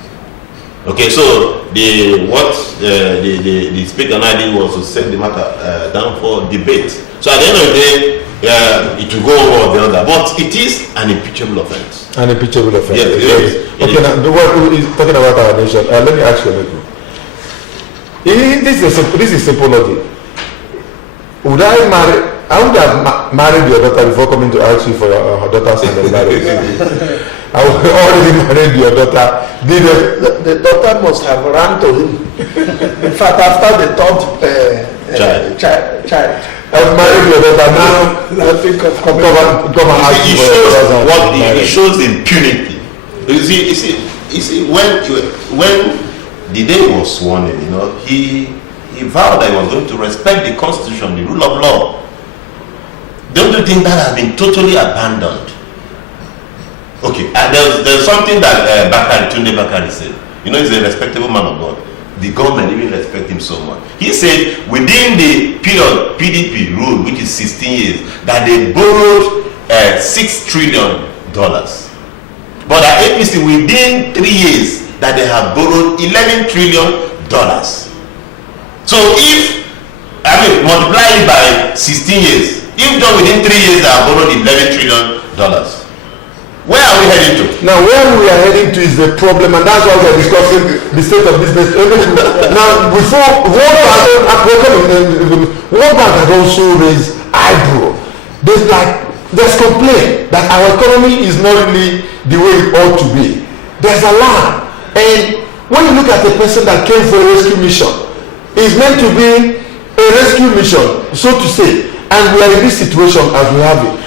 Okay, so the speaker now did was to send the matter down for debate. So at the end of the day, it will go one or the other, but it is an impeachable offense. An impeachable offense. Yes, it is. Okay, now talking about our nation, let me ask you a little. This is simple logic. I would have married your daughter before coming to ask you for her daughter's hand in marriage. I would already married your daughter. The daughter must have run to him. In fact, after the third child. I've married your daughter now. I think of come and ask you for it shows impunity. You see, when the day was sworn in, he vowed that he was going to respect the Constitution, the rule of law. Don't you think that has been totally abandoned? Okay, there's something that Tunde Bakari said. He's a respectable man of God. The government even respect him so much. He said within the period PDP rule, which is 16 years, that they borrowed $6 trillion. But at APC, within 3 years, that they have borrowed $11 trillion. So if multiply it by 16 years, if done within 3 years, they have borrowed $11 trillion. Where are we heading to? Now, where we are heading to is the problem, and that's why we are discussing the state of business. Now, before World Bank has also raised eyebrow. There's complaint that our economy is not really the way it ought to be. There's alarm. And when you look at the person that came for a rescue mission, it's meant to be a rescue mission, so to say, and we are in this situation as we have it.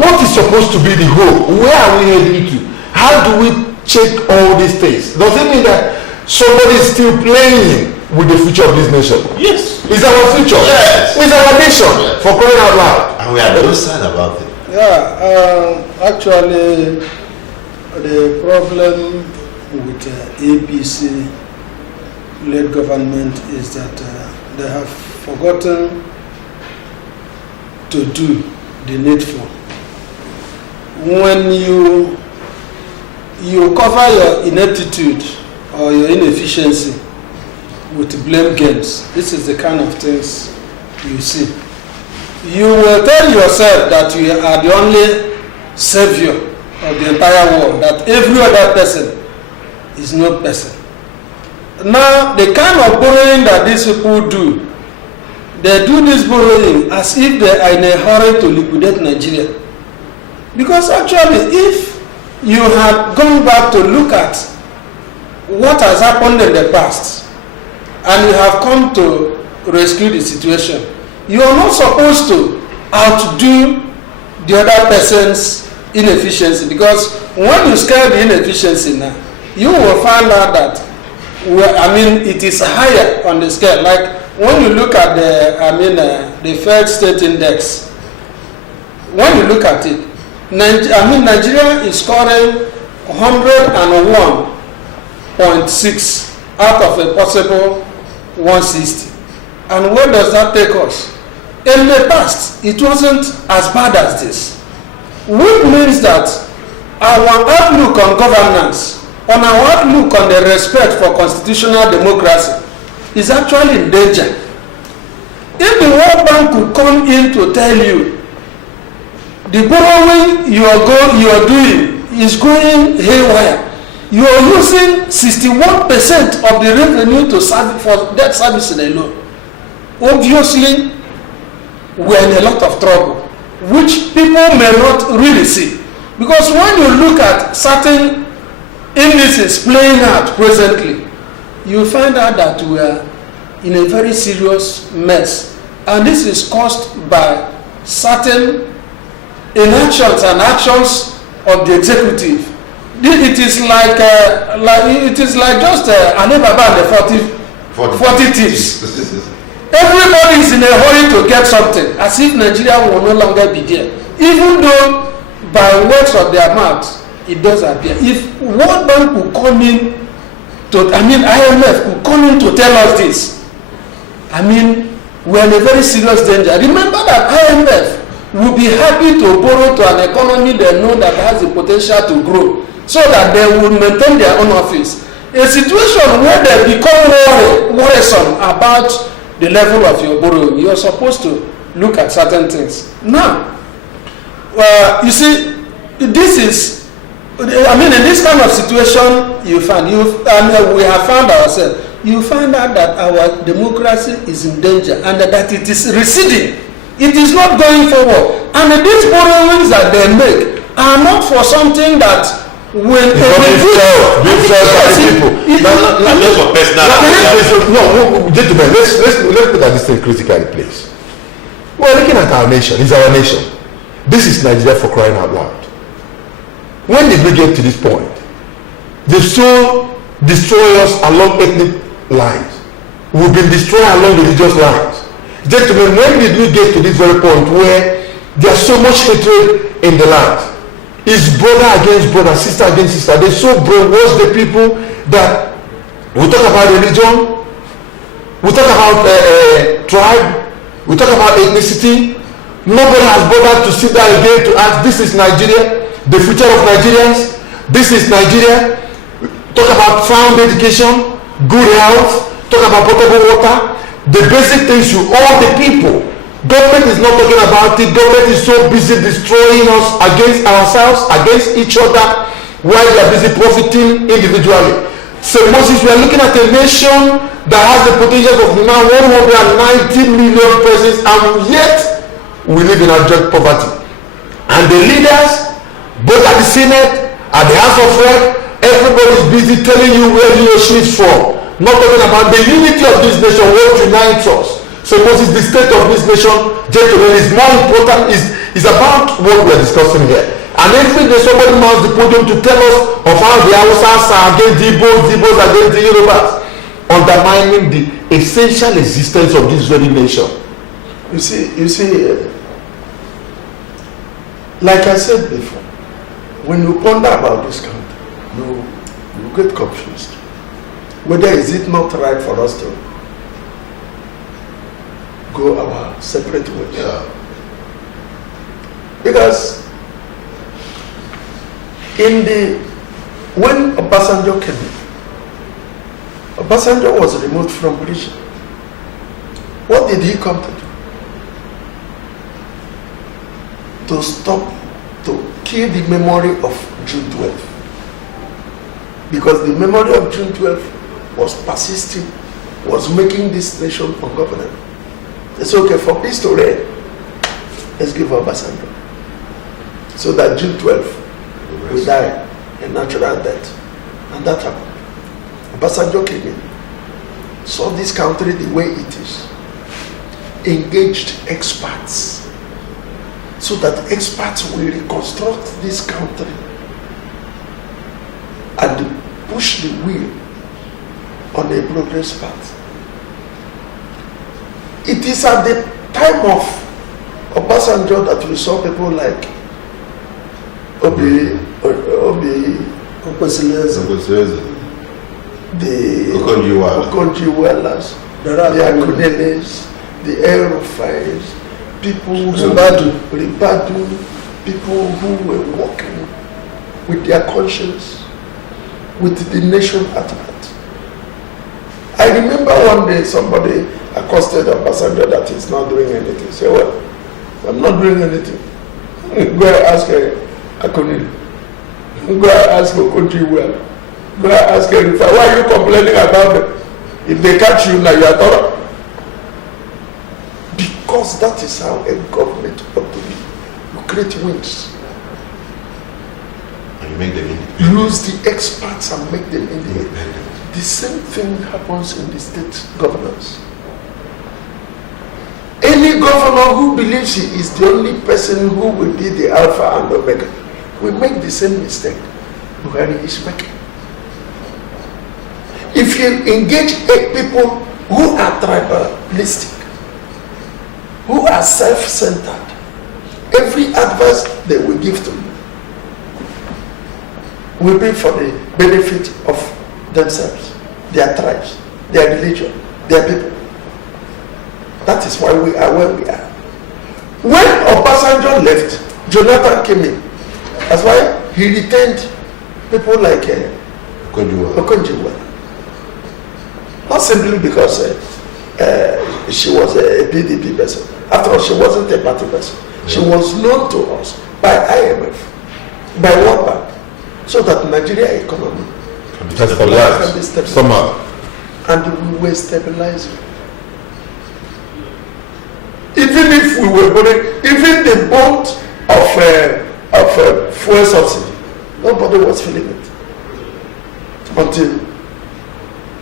What is supposed to be the hope? Where are we heading to? How do we check all these things? Does it mean that somebody is still playing with the future of this nation? Yes. It's our future. Yes. It's our nation, yes. For crying out loud. And we are no sad about it. Yeah, actually, the problem with APC-led government is that they have forgotten to do the needful. When you cover your ineptitude or your inefficiency with blame games, this is the kind of things you see. You will tell yourself that you are the only savior of the entire world, that every other person is no person. Now, the kind of borrowing that these people do, they do this borrowing as if they are in a hurry to liquidate Nigeria. Because actually, if you had gone back to look at what has happened in the past, and you have come to rescue the situation, you are not supposed to outdo the other person's inefficiency, because when you scale the inefficiency now, you will find out that, it is higher on the scale. Like when you look at the failed state index, when you look at it, Nigeria is scoring 101.6 out of a possible 160. And where does that take us? In the past, it wasn't as bad as this. Which means that our outlook on governance, on our outlook on the respect for constitutional democracy, is actually in danger. If the World Bank could come in to tell you the borrowing you are doing is going haywire, you are using 61% of the revenue to serve for debt service alone, obviously we are in a lot of trouble, which people may not really see. Because when you look at certain indices playing out presently, you find out that we are in a very serious mess. And this is caused by certain inactions and actions of the executive. It is like just Alibaba and the 40 thieves. Everybody is in a hurry to get something, as if Nigeria will no longer be there. Even though by words of their mouths, it does appear. If World Bank could come in IMF could come in to tell us this, we're in a very serious danger. Remember that IMF will be happy to borrow to an economy they know that has the potential to grow, so that they will maintain their own office. A situation where they become worrisome about the level of your borrowing, you are supposed to look at certain things. Now, you see, this is, in this kind of situation, we have found ourselves. You find out that our democracy is in danger and that it is receding. It is not going forward. And these borrowings that they make are not for something that will gentlemen, let's put that this thing critically, please. We're looking at our nation. It's our nation. This is Nigeria, for crying out loud. When did we get to this point? They so destroy us along ethnic lines. We've been destroyed along religious lines. Gentlemen, when did we get to this very point where there's so much hatred in the land? It's brother against brother, sister against sister. They so brainwash the people that we talk about religion, we talk about tribe, we talk about ethnicity. Nobody has bothered to sit down again to ask, this is Nigeria, the future of Nigerians, this is Nigeria. Talk about sound education, good health, talk about potable water, the basic things you owe the people. Government is not talking about it. Government is so busy destroying us against ourselves, against each other, while they are busy profiting individually. So Moses, we are looking at a nation that has the potential of now 190 million persons, and yet we live in abject poverty. And the leaders, both at the Senate, at the House of Rep, everybody's busy telling you where leadership is from. Not talking about the unity of this nation, what unites us. Suppose it's the state of this nation, gentlemen, is more important, is about what we are discussing here. And every day somebody mounts the podium to tell us of how the Hausas are against the Igbos against the Yorubas, undermining the essential existence of this very nation. You see, like I said before, when you ponder about this country, you get confused. Whether is it not right for us to go our separate ways? Yeah. Because when Obasanjo came in, Obasanjo was removed from prison. What did he come to do? To stop, to kill the memory of June 12th. Because the memory of June 12th was persisting, was making this nation ungovernable. It's okay for peace to reign. Let's give Obasanjo. So that June 12th will die a natural death. And that happened. Obasanjo came in, saw this country the way it is, engaged experts, so that experts will reconstruct this country and push the wheel on a progress path. It is at the time of Obasanjo that we saw people like Obi the Okonjo-Iwealas, the Akuneles, the El-Rufais, people Ribadu, people who were working with their conscience, with the nation at heart. I remember one day somebody accosted Obasanjo that he's not doing anything. Say, well, I'm not doing anything. Go and ask Akonile. Go and ask Okonjo-Iweala. Go and ask El-Rufai. Why are you complaining about them? If they catch you now, you are thorough. Because that is how a government ought to be. You create wings. And you make them independent. Use the experts and make them independent. The same thing happens in the state governance. Any governor who believes he is the only person who will be the Alpha and Omega will make the same mistake Buhari is making. If you engage people who are tribalistic, who are self-centered, every advice they will give to you will be for the benefit of themselves, their tribes, their religion, their people. That is why we are where we are. When Obasanjo left, Jonathan came in. That's why he retained people like Okonjo-Iweala. Not simply because she was a PDP person. After all, she wasn't a party person. She was known to us by IMF, by World Bank, so that Nigeria economy can be stabilized somehow. And we were stabilizing. Even if we were borrowing, even the bond of fuel subsidy, nobody was feeling it until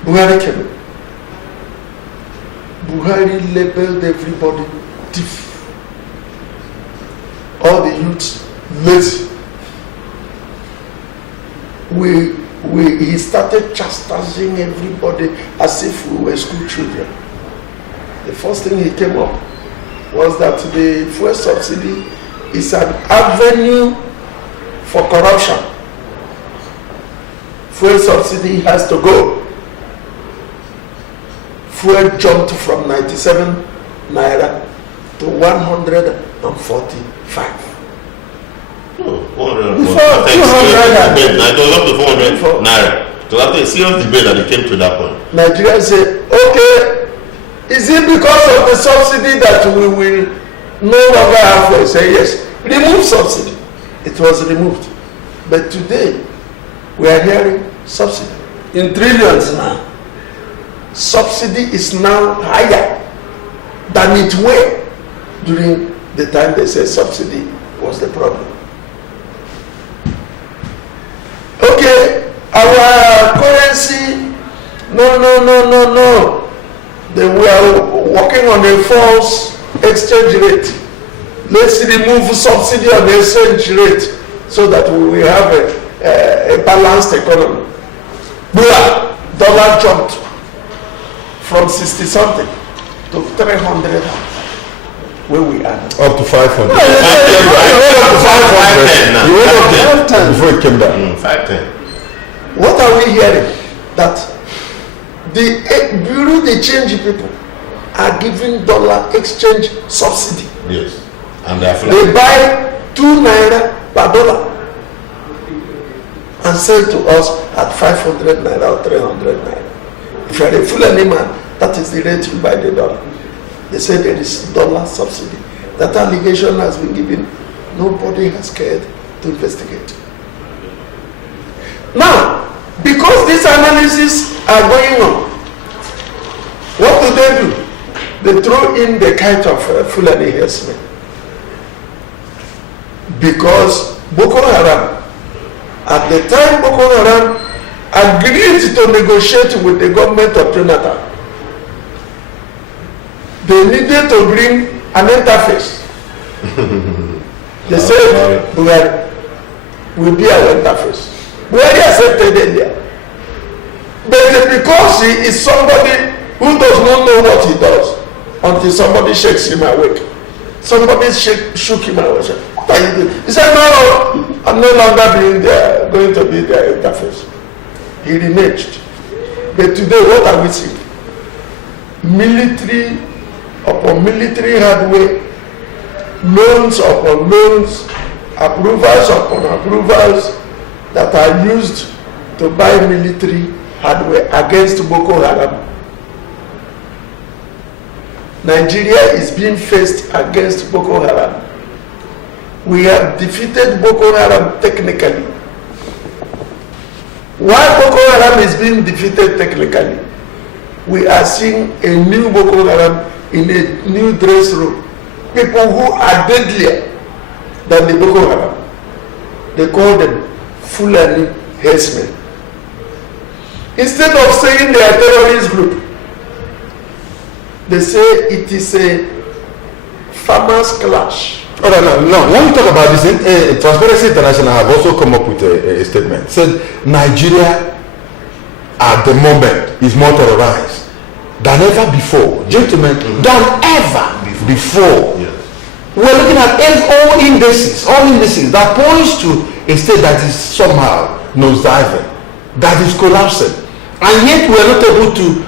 Buhari came in. Buhari labeled everybody thief. All the youths lazy. He started chastising everybody as if we were school children. The first thing he came up was that the fuel subsidy is an avenue for corruption. Fuel subsidy has to go. Fuel jumped from 97 naira to 145. I was up to 400 naira. So after a serious debate that it came to that point. Nigeria said, okay, is it because of the subsidy that we will no longer have fuel? Say yes. Remove subsidy. It was removed. But today, we are hearing subsidy in trillions now. Subsidy is now higher than it were during the time they said subsidy was the problem. No. They were working on a false exchange rate. Let's remove subsidy on the exchange rate so that we will have a balanced economy. Dollar jumped from 60 something to 300. Where we are up to 500. No, you went up to 510 before it came down. 510. What are we hearing? That the bureau de change people are giving dollar exchange subsidy. Yes, and they buy 2 naira per dollar and sell to us at 500 naira or 300 naira. If you are a Fulani man, that is the rate you buy the dollar. They say there is dollar subsidy. That allegation has been given. Nobody has cared to investigate. Now, because these analyses are going on, what do? They throw in the kind of Fulani herdsmen. Because Boko Haram, at the time Boko Haram agreed to negotiate with the government of Trinidad, they needed to bring an interface. They said, Buhari will be our interface. Buhari accepted India. But because he is somebody who does not know what he does until somebody shakes him awake. Somebody shook him awake. What are you doing? He said, no, I'm no longer going to be their interface. He reneged. But today, what are we seeing? Military upon military hardware, loans upon loans, approvals upon approvals that are used to buy military hardware against Boko Haram. Nigeria is being faced against Boko Haram. We have defeated Boko Haram technically. While Boko Haram is being defeated technically, we are seeing a new Boko Haram in a new dress room. People who are deadlier than the Boko Haram. They call them Fulani herdsmen. Instead of saying they are a terrorist group, they say it is a farmers' clash. Oh, no. When we talk about this, Transparency International have also come up with a statement. Said Nigeria at the moment is more terrorized than ever before. Gentlemen, than ever before. Yes. We're looking at all indices that points to a state that is somehow nosediving, that is collapsing. And yet we're not able to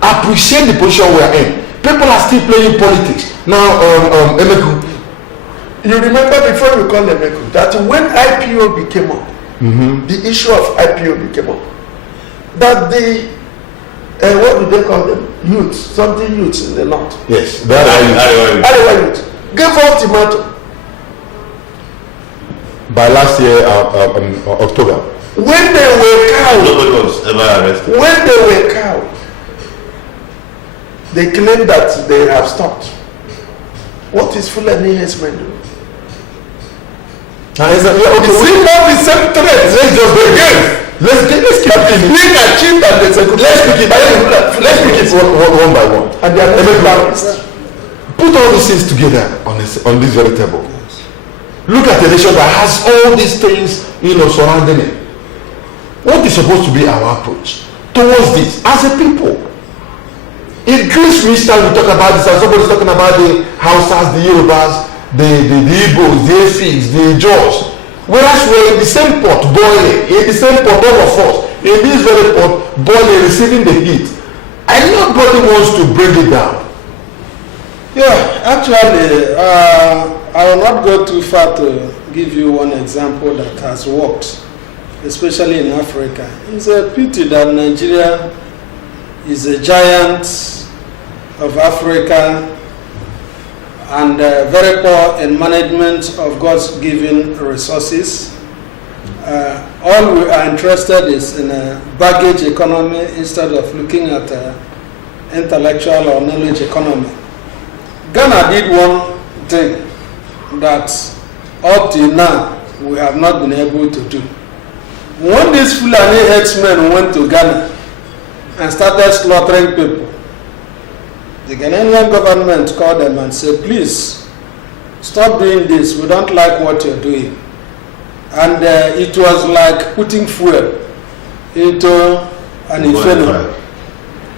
appreciate the position we're in. People are still playing politics. Now, Emeku, you remember before we called Emeku, that when IPO became up, the issue of IPO became up, that the, what do they call them? Youths in the north. Yes, Arewa youth gave ultimatum. By last year, October. When they were cowed, nobody was ever arrested. When they were cowed, they claim that they have stopped. What is Fulani herdsmen doing? It's not the same threat. Let's just go again. Let's keep it. Being achieved and Let's pick it one by one. And they are balanced. Put all these things together on this very table. Look at a nation that has all these things, surrounding it. What is supposed to be our approach towards this as a people? In Greece, we talk about this, and somebody's talking about the Hausas, the Yorubas, the Igbos, the Efik, the Jaws. Whereas we're in the same pot boiling, in the same pot, all of us, in this very pot boiling, receiving the heat. And nobody wants to bring it down. Yeah, actually, I will not go too far to give you one example that has worked, especially in Africa. It's a pity that Nigeria is a giant of Africa and very poor in management of God's given resources. All we are interested is in a baggage economy instead of looking at intellectual or knowledge economy. Ghana did one thing that up till now we have not been able to do. When these Fulani herdsmen went to Ghana and started slaughtering people. The Ghanaian government called them and said, please, stop doing this. We don't like what you're doing. And it was like putting fuel into an inferno.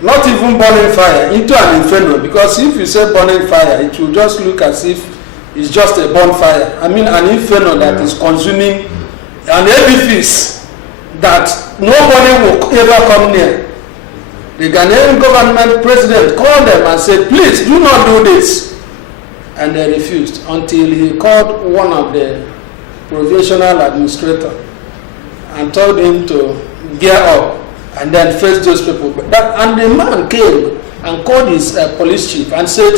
Not even burning fire, into an inferno. Because if you say burning fire, it will just look as if it's just a bonfire. I mean an inferno that is consuming an edifice that nobody will ever come near. The Ghanaian government president called them and said, please do not do this. And they refused until he called one of the provincial administrator and told him to gear up and then face those people. And the man came and called his police chief and said,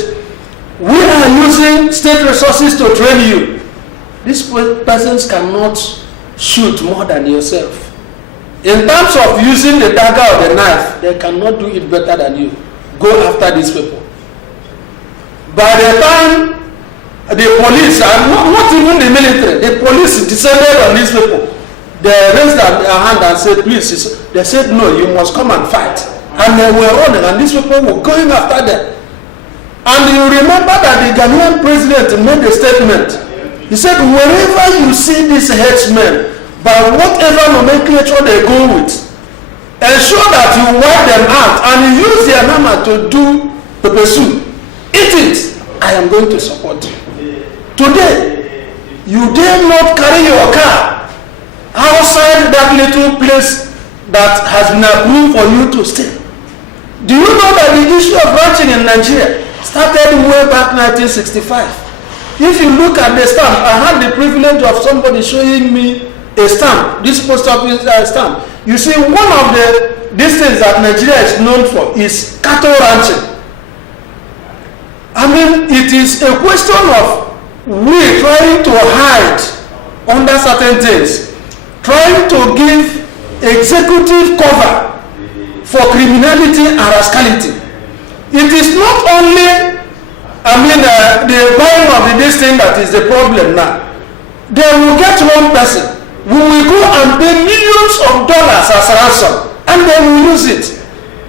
we are using state resources to train you. These persons cannot shoot more than yourself. In terms of using the dagger or the knife, they cannot do it better than you. Go after these people. By the time the police, and not even the military, the police descended on these people, they raised their hand and said, please. They said, no, you must come and fight. And they were running, and these people were going after them. And you remember that the Ghanaian president made a statement. He said, wherever you see these headsmen, by whatever nomenclature they go with, ensure that you wipe them out and use their hammer to do the pursuit. Eat it. I am going to support you. Today, you dare not carry your car outside that little place that has been approved for you to stay. Do you know that the issue of ranching in Nigeria started way back 1965? If you look at the stamp, I had the privilege of somebody showing me a stamp, this post office stamp. You see, one of these things that Nigeria is known for is cattle ranching. I mean, it is a question of we trying to hide under certain things, trying to give executive cover for criminality and rascality. It is not only, the buying of this thing that is the problem now. They will get one person. We will go and pay millions of dollars as ransom, and they will use it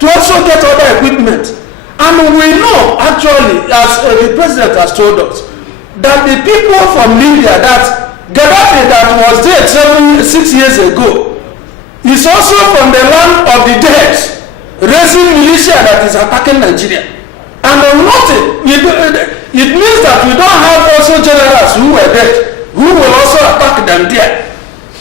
to also get other equipment. And we know, actually, as the president has told us, that the people from Libya, that Gaddafi that was dead 6 years ago, is also from the land of the dead, raising militia that is attacking Nigeria. And nothing. It means that we don't have also generals who were dead, who will also attack them there.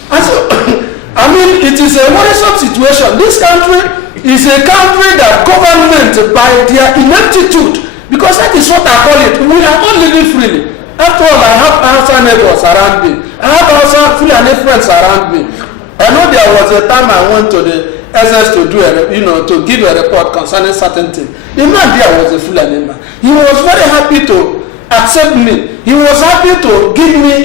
And so, it is a worrisome situation. This country is a country that government, by their ineptitude, because that is what I call it, we are all living freely. After all, I have Hausa neighbors around me. I have Hausa Fulani friends around me. I know there was a time I went to the SS to do to give a report concerning certain things. The man there was a Fulani man. He was very happy to accept me. He was happy to give me,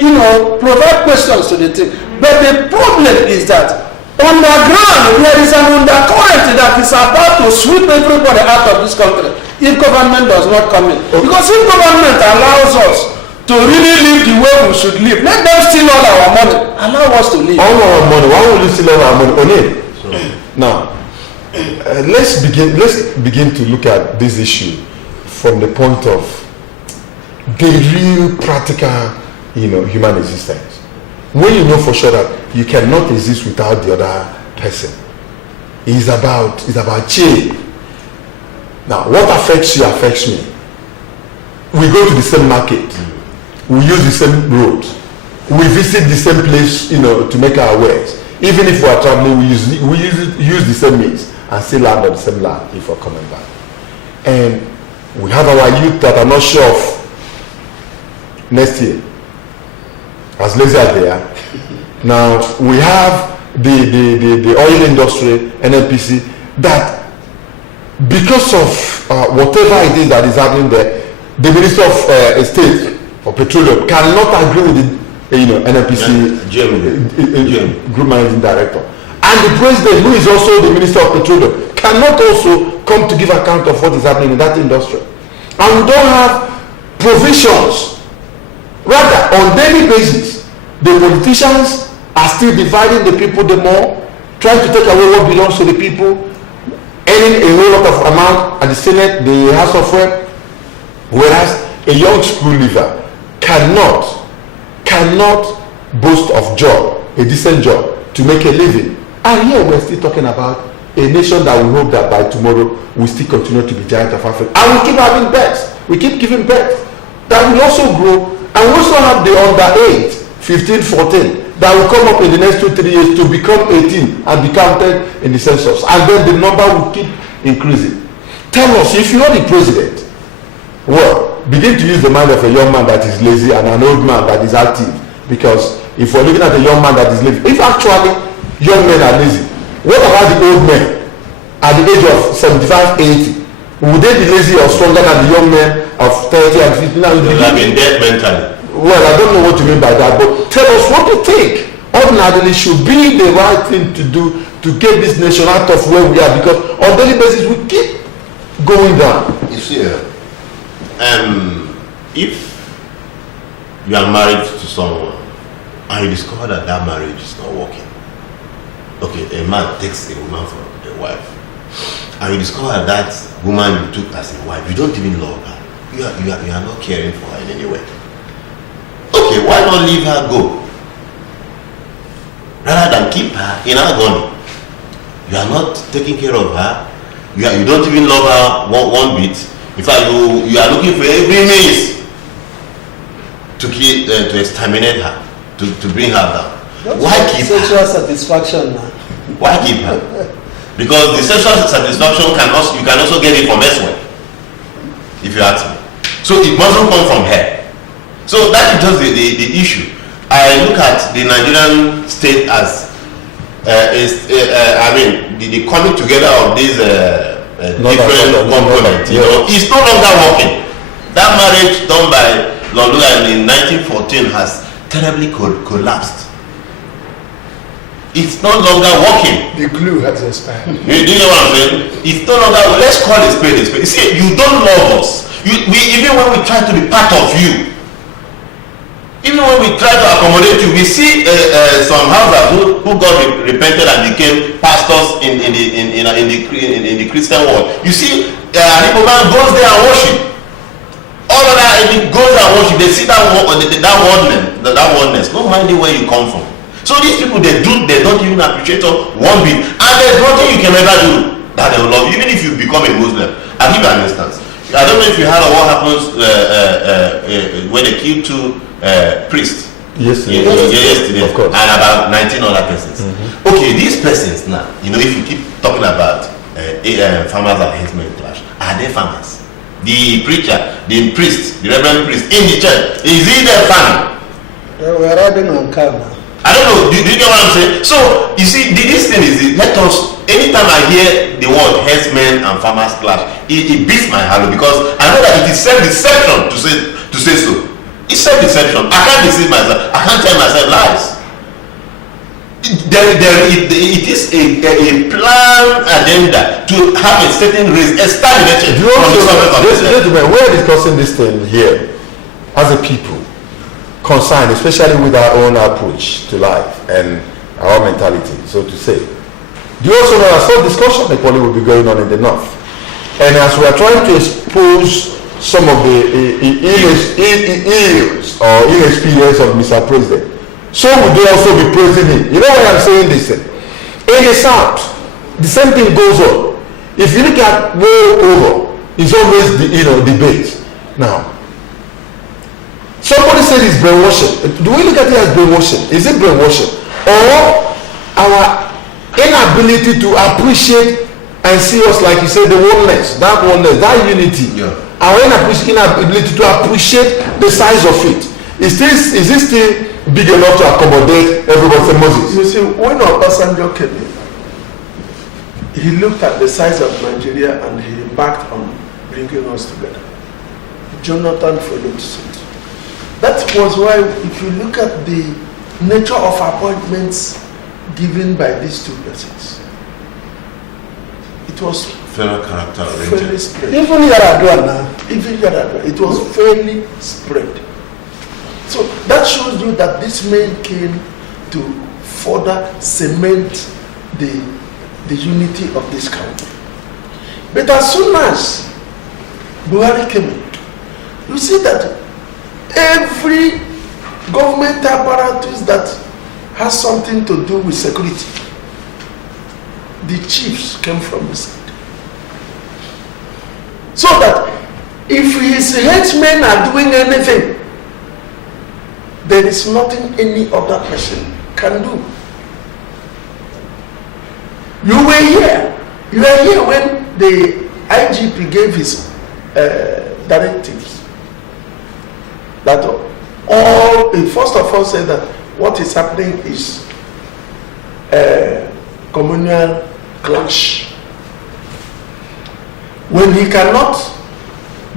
provide questions to the thing. But the problem is that underground there is an undercurrent that is about to sweep everybody out of this country if government does not come in. Because if government allows us to really live the way we should live, let them steal all our money. Allow us to live. All our money. Why will you steal all our money? Only. Now, let's begin to look at this issue from the point of the real practical, human existence. When you know for sure that you cannot exist without the other person, it's about change. Now, what affects you affects me. We go to the same market, we use the same road, we visit the same place, to make our wares. Even if we are traveling, we use the same means and still land on the same land if we're coming back. And we have our youth that are not sure of next year, as lazy as they are. Now we have the oil industry, NNPC, that because of whatever it is that is happening there, the Minister of State for Petroleum cannot agree with the NNPC Group Managing Director. And the President, who is also the Minister of Petroleum, cannot also come to give account of what is happening in that industry. And we don't have provisions. Rather, on daily basis, the politicians are still dividing the people the more, trying to take away what belongs to the people. earning a whole lot of amount at the Senate, the House of Rep, whereas a young school leaver cannot boast of job, a decent job, to make a living. And here we're still talking about a nation that we hope that by tomorrow will still continue to be giant of Africa. And we keep having births. We keep giving birth. That will also grow. And we also have the underage, 15, 14, that will come up in the next 2-3 years to become 18 and be counted in the census. And then the number will keep increasing. Tell us, if you're the president, well, begin to use the mind of a young man that is lazy and an old man that is active. Because if we're looking at a young man that is lazy, if actually young men are lazy, what about the old men at the age of 75, 80? Would they be lazy or stronger than the young men of 30 and 50? Now, they have been dead mentally. Well, I don't know what you mean by that, but tell us what you think ordinarily should be the right thing to do to get this nation out of where we are, because on a daily basis we keep going down. You see, if you are married to someone and you discover that that marriage is not working, okay, a man takes a woman for a wife, and you discover that woman you took as a wife, you don't even love her, you are not caring for her in any way. Okay, why not leave her go rather than keep her in agony? You are not taking care of her, you don't even love her one bit. In fact, you are looking for every means to exterminate her, to bring her down. Why keep her? Sexual satisfaction now. Why keep her? Because the sexual satisfaction you can also get it from elsewhere, if you ask me. So it mustn't come from her. So that is just the issue. I look at the Nigerian state as the coming together of these different components. You know, it's no longer working. That marriage done by Lord Lula in 1914 has terribly collapsed. It's no longer working. The glue has expired. You know what I'm saying? It's no longer. Let's call it spade a spade. See, you don't love us. Even when we try to be part of you, even when we try to accommodate you, we see some houses who got repented and became pastors in the Christian world. You see, an Igbo man goes there and worship. All of that, and he goes and worship. They see that oneness. No minding where you come from. So these people, they don't even appreciate one bit, and there's nothing you can ever do that they will love you, even if you become a Muslim. I'll give you an instance. I don't know if you heard of what happens when they kill two priests yesterday, of course, and about 19 other persons. Mm-hmm. Okay, these persons now, if you keep talking about farmers and herdsmen clash, are they farmers? The preacher, the priest, the reverend priest in the church, is he there farming? They were riding on camera. I don't know. Do you get what I'm saying? So you see, this thing is, let us. Anytime I hear the word herdsmen and farmers clash, it beats my heart, because I know that it is self-deception to say so. It's self-deception. I can't deceive myself. I can't tell myself lies. It is a planned agenda to have a certain race established. Gentlemen, we're discussing this thing here as a people concerned, especially with our own approach to life and our mentality, so to say. Do you also know that some discussion equally will be going on in the north? And as we are trying to expose some of the ills or inexperience of Mr. President, so would they also be praising him. You know why I'm saying this? In the south, the same thing goes on. If you look at way over, it's always debate. Now, somebody said it's brainwashing. Do we look at it as brainwashing? Is it brainwashing? Or our inability to appreciate and see us, like you said, the oneness, that unity. Yeah. Our inability to appreciate the size of it. Is it still big enough to accommodate everybody? Moses. You see, when Obasanjo came in, he looked at the size of Nigeria and he embarked on bringing us together. Jonathan followed suit. That was why, if you look at the nature of appointments given by these two persons, it was fairly spread. Even Yaradua, it was fairly spread. So that shows you that these men came to further cement the unity of this country. But as soon as Buhari came in, you see that every government apparatus that has something to do with security, the chiefs came from the side. So that if his henchmen are doing anything, there is nothing any other person can do. You were here when the IGP gave his directives. That all, first of all, said that what is happening is communal clash. When he cannot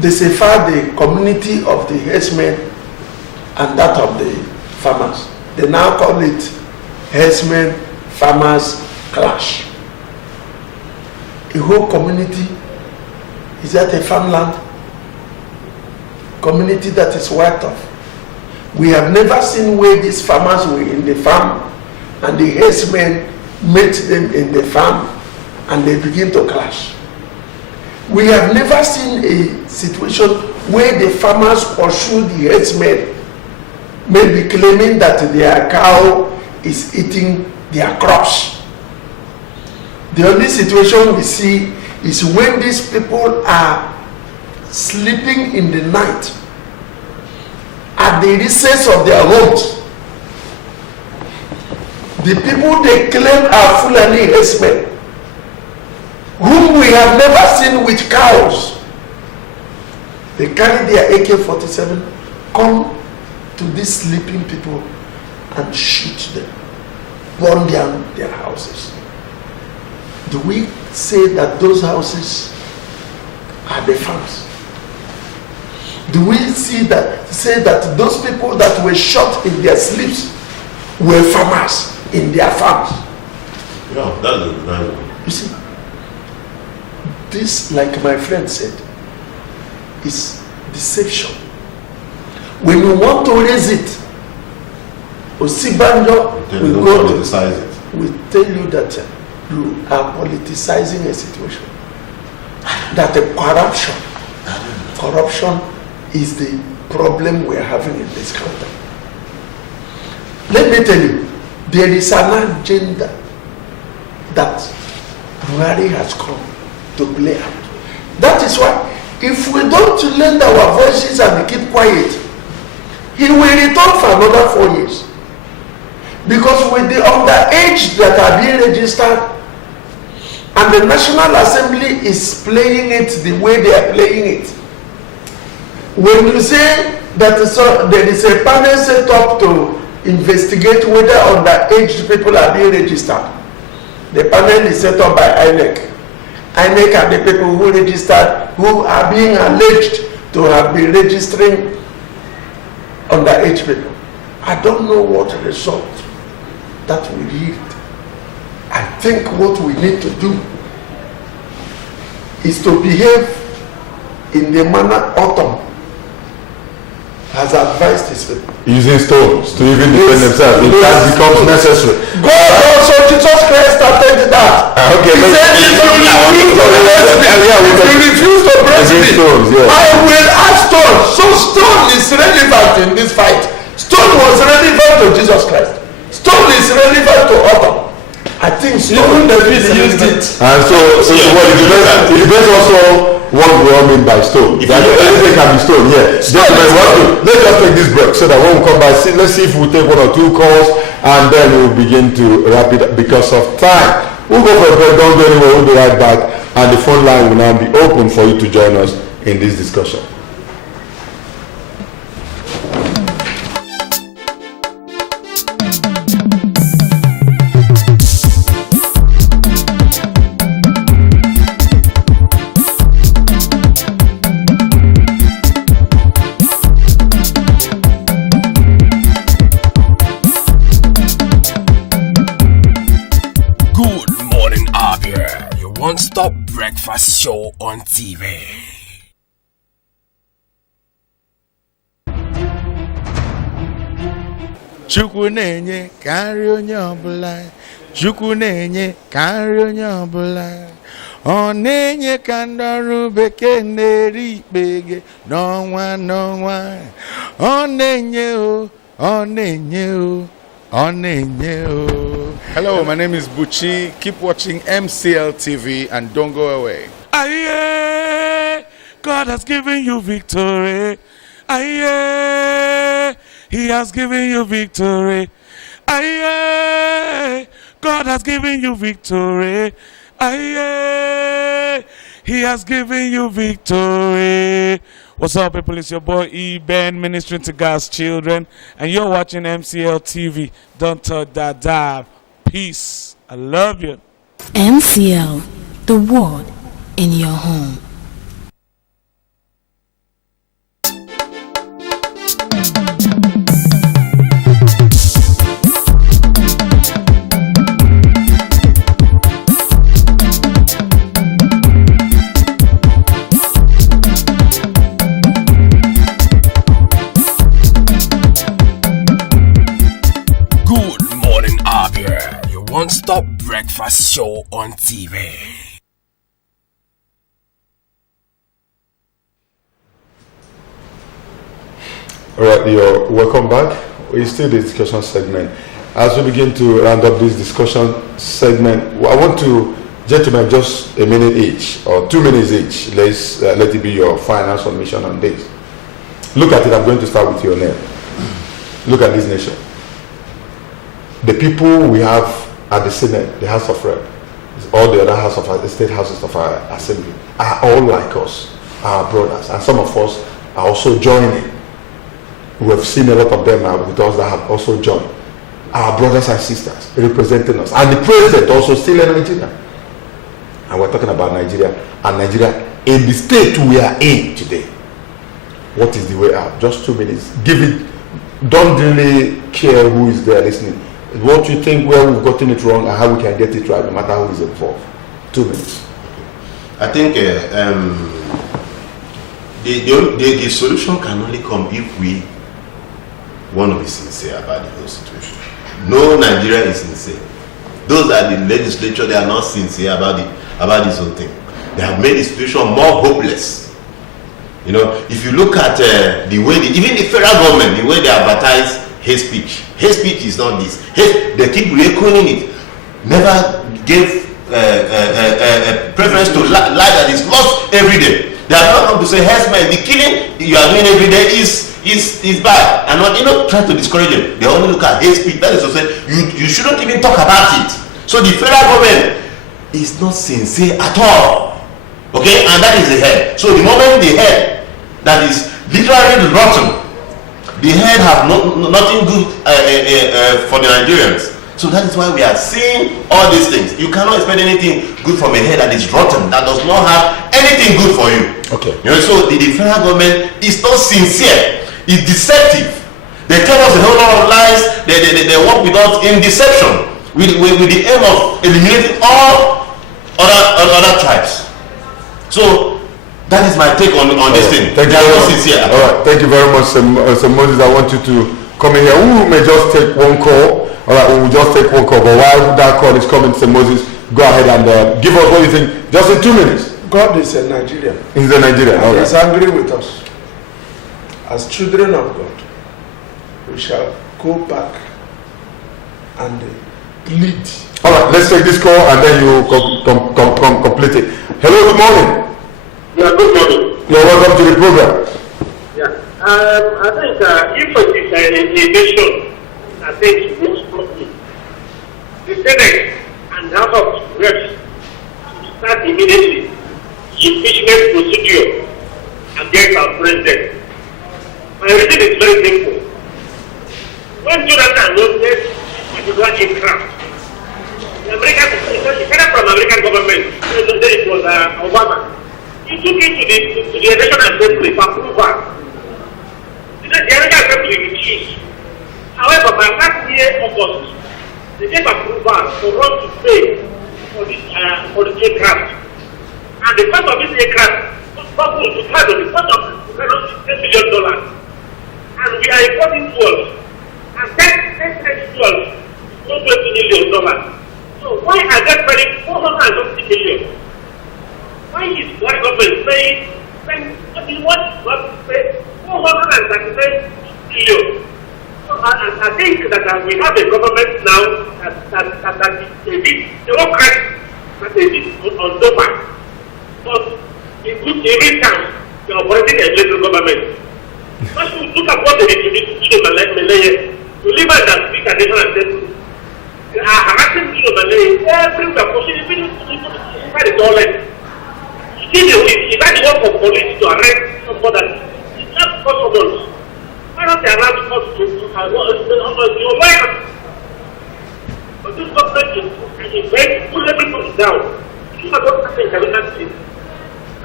decipher the community of the herdsmen and that of the farmers, they now call it herdsmen farmers clash. A whole community, is that a farmland? Community that is wiped off. We have never seen where these farmers were in the farm and the herdsmen met them in the farm and they begin to clash. We have never seen a situation where the farmers pursue the herdsmen, maybe claiming that their cow is eating their crops. The only situation we see is when these people are sleeping in the night at the recess of their homes. The people they claim are Fulani herdsmen, whom we have never seen with cows. They carry their AK-47, come to these sleeping people and shoot them, burn down their houses. Do we say that those houses are the farms? Do we say that those people that were shot in their sleeps were farmers in their farms? Yeah, that's a nice one. You see, this, like my friend said, is deception. When you want to raise it, Osibanjo will go to politicize it. We tell you that you are politicizing a situation. That the corruption is the problem we're having in this country. Let me tell you, there is an agenda that Buhari has come to play out. That is why, if we don't lend our voices and keep quiet, he will return for another 4 years. Because with the underage that are being registered, and the National Assembly is playing it the way they are playing it. When you say that there is a panel set up to investigate whether underage people are being registered, the panel is set up by INEC. INEC are the people who registered, who are being alleged to have been registering underage people. I don't know what result that will yield. I think what we need to do is to behave in the manner Autumn has advised his people. Using stones to even defend themselves if that becomes necessary. God also, Jesus Christ started that. Okay, he said, if you refuse to bless me, I will add stone. So stone is relevant in this fight. Stone was relevant to Jesus Christ. Stone is relevant to Autumn. I think even David used it. And so well, it depends also what we all mean by stone. That anything can be stone, yeah. Gentlemen, let's just take this break so that when we come back, let's see if we take 1 or 2 calls and then we'll begin to wrap it up because of time. We'll go for a break, don't go anywhere, we'll be right back and the phone line will now be open for you to join us in this discussion. Non-stop breakfast show on TV. Chukwu na-enye ka nri onye ọbụla. Chukwu na-enye ka nri onye ọbụla. Onenye kandaru bekeneri bege no one onenye o onenye o. Hello, my name is Buchi. Keep watching MCL TV and don't go away. Aye, God has given you victory. Aye, He has given you victory. Aye, God has given you victory. Aye, He has given you victory. What's up, people? It's your boy E-Ben, ministering to God's children, and you're watching MCL TV. Don't touch that dial. Peace. I love you. MCL, the word in your home. One-stop breakfast show on TV. All right, you're welcome back. We're still the discussion segment. As we begin to round up this discussion segment, I want to, gentlemen, just a minute each or 2 minutes each. Let it be your final submission on this. Look at it. I'm going to start with your name. Look at this nation. The people we have at the Senate, the House of Rep, all the other the state houses of our assembly are all like us, our brothers, and some of us are also joining. We have seen a lot of them now with us that have also joined. Our brothers and sisters representing us, and the president also still in Nigeria. And we're talking about Nigeria, and Nigeria in the state we are in today. What is the way out? Just 2 minutes. Give it. Don't really care who is there listening. What you think, where we've gotten it wrong and how we can get it right, no matter who is involved. 2 minutes. I think the solution can only come if we want to be sincere about the whole situation. No Nigeria is sincere. Those that the legislature, they are not sincere about this whole thing. They have made the situation more hopeless. You know, if you look at the way, even the federal government, the way they advertise hate speech. Hate speech is not this. They keep re-echoing it. Never gave preference to life that is lost every day. They are not come to say, hey, man, the killing you are doing every day is bad. And not, try to discourage it. They only look at hate speech. That is to say, you shouldn't even talk about it. So the federal government is not sincere at all. Okay? And that is the head. So the moment the head that is literally rotten, the head have nothing good for the Nigerians. So that is why we are seeing all these things. You cannot expect anything good from a head that is rotten, that does not have anything good for you. Okay. So the federal government is not sincere. It's deceptive. They tell us a whole lot of lies. They work with us in deception with the aim of eliminating all other tribes. So that is my take on this thing. Thank you very much. All right, thank you very much, Sir Moses. I want you to come in here. We may just take one call. All right, we will just take one call. But while that call is coming, Sir Moses, go ahead and give us what you think. Just in 2 minutes. God is a Nigerian. He's a Nigerian. Okay. He's angry with us. As children of God, we shall go back and lead. All right, let's take this call and then you complete it. Hello, good morning. Yeah, good morning. You're welcome to the program. Yeah, I think if it is a nation, I think most probably the Senate and House of Reps should start immediately impeachment procedure against our president. My reason is very simple. When Jonathan was there, it was aircraft. The American, it came from American government. It was Obama. He took it to the National Assembly for approval. The National Assembly refused. However, by last year, August, they gave approval for us to pay for the aircraft. And the cost of this aircraft was coupled to the cost of $10 million. And we are importing 12. And 10 times 12 is $20 million. So why are they spending $450 million Why is what government saying, what do you want? What say 439 billion? So I think that we have a government now that is a bit democratic, that is a bit on top. But in every town, they are operating a little government. First, look at what they did to Malaya. To live at that speak at national assembly. They are harassing Malaya everywhere, pushing people inside the toilet. If that is work for police to arrest somebody, it's not possible. Why not they allow the court to your life? But this government is going to pull everybody down. This is what happened in Cabinet State.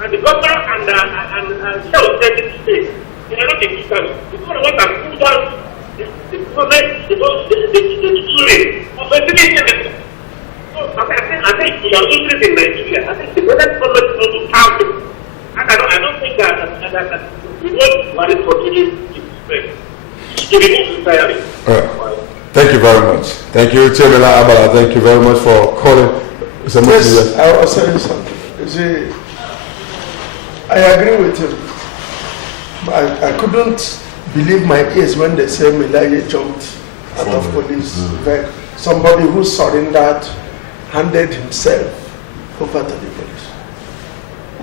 And the governor and South State, they are not in distance. Because they want to pull down the government, the jury of a citizen. So I think we are losing in Nigeria. I think the present government is going to count it. I don't think that we won't worry for to remove entirely. Thank you very much. Thank you, Chairman Abala. Thank you very much for calling. Yes, I was saying something. You see, I agree with him. I couldn't believe my ears when they say Melaya jumped out of police vehicle. Somebody who surrendered handed himself over to the police.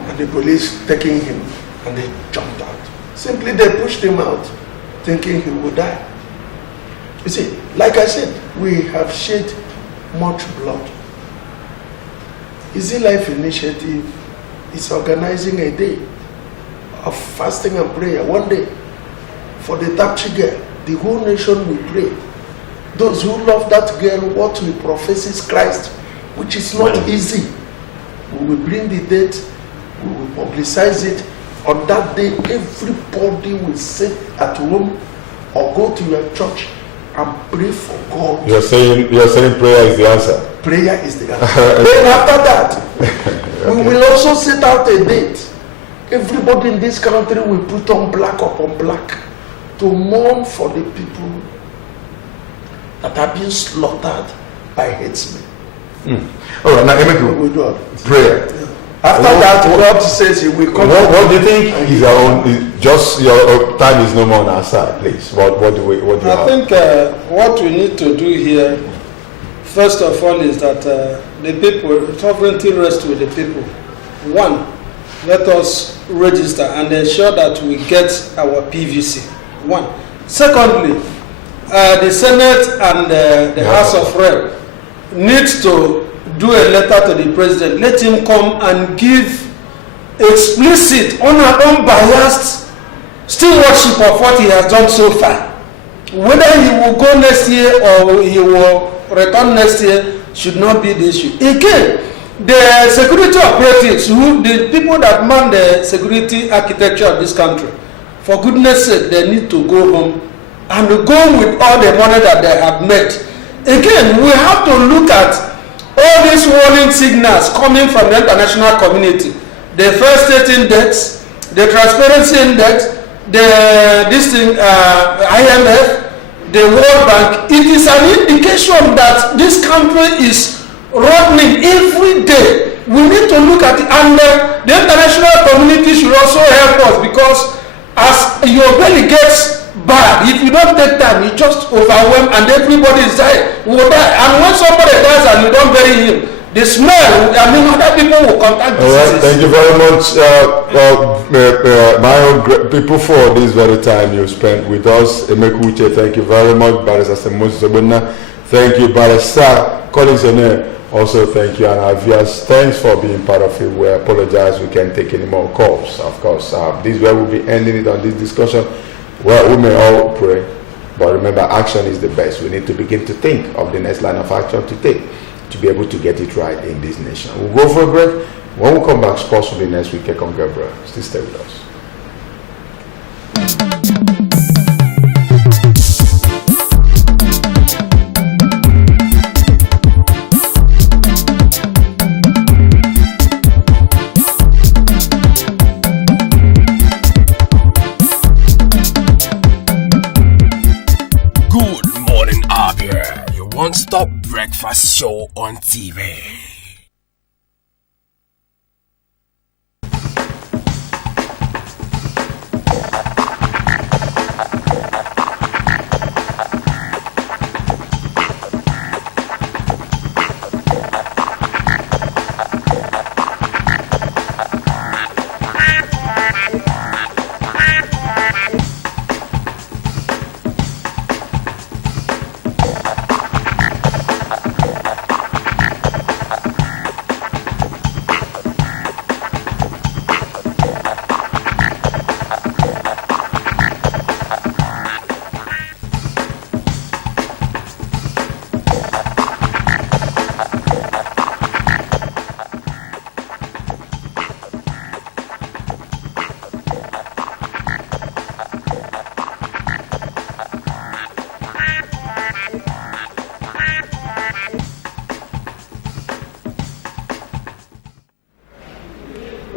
And the police taking him and they jumped out. Simply they pushed him out thinking he would die. You see, like I said, we have shed much blood. Easy Life Initiative is organizing a day of fasting and prayer, one day, for the Tapchi girl. The whole nation will pray. Those who love that girl, what we profess is Christ, which is not easy. We will bring the date, we will publicize it. On that day, everybody will sit at home or go to your church and pray for God. You're saying prayer is the answer. Prayer is the answer. Then after that, we will also set out a date. Everybody in this country will put on black upon black to mourn for the people that are being slaughtered by headsmen. All right, now Emeku, prayer. After that, God says He will come. What do you think is our own? Just your time is no more on our side, please. What do you I have? think what we need to do here, first of all, is that the people, sovereignty rests with the people. One, let us register and ensure that we get our PVC. One. Secondly, the Senate and the House of Rep needs to do a letter to the president. Let him come and give explicit, unbiased stewardship of what he has done so far. Whether he will go next year or he will return next year should not be the issue. Again, the security operatives, the people that man the security architecture of this country, for goodness sake, they need to go home and go with all the money that they have made. Again, we have to look at all these warning signals coming from the international community. The first state index, the transparency index, IMF, the World Bank. It is an indication that this country is rottling every day. We need to look at it, and the international community should also help us, because as your belly gets bad, if you don't take time, you just overwhelm and everybody is dying, will die. And when somebody dies and you don't bury him, the smell, other people will contact diseases. All right, thank you very much, my own people, for this very time you spent with us. Emekuche, thank you very much. Barrister Semusi Sobona, thank you. Barrister Collins Ene, also thank you. And our viewers, thanks for being part of it. We apologize we can't take any more calls. Of course, this is where we'll be ending it on this discussion. Well, we may all pray, but remember, action is the best. We need to begin to think of the next line of action to take to be able to get it right in this nation. We'll go for a break. When we come back, sports will be next week. Kekon Gabriel. Still stay with us. One-stop breakfast show on TV.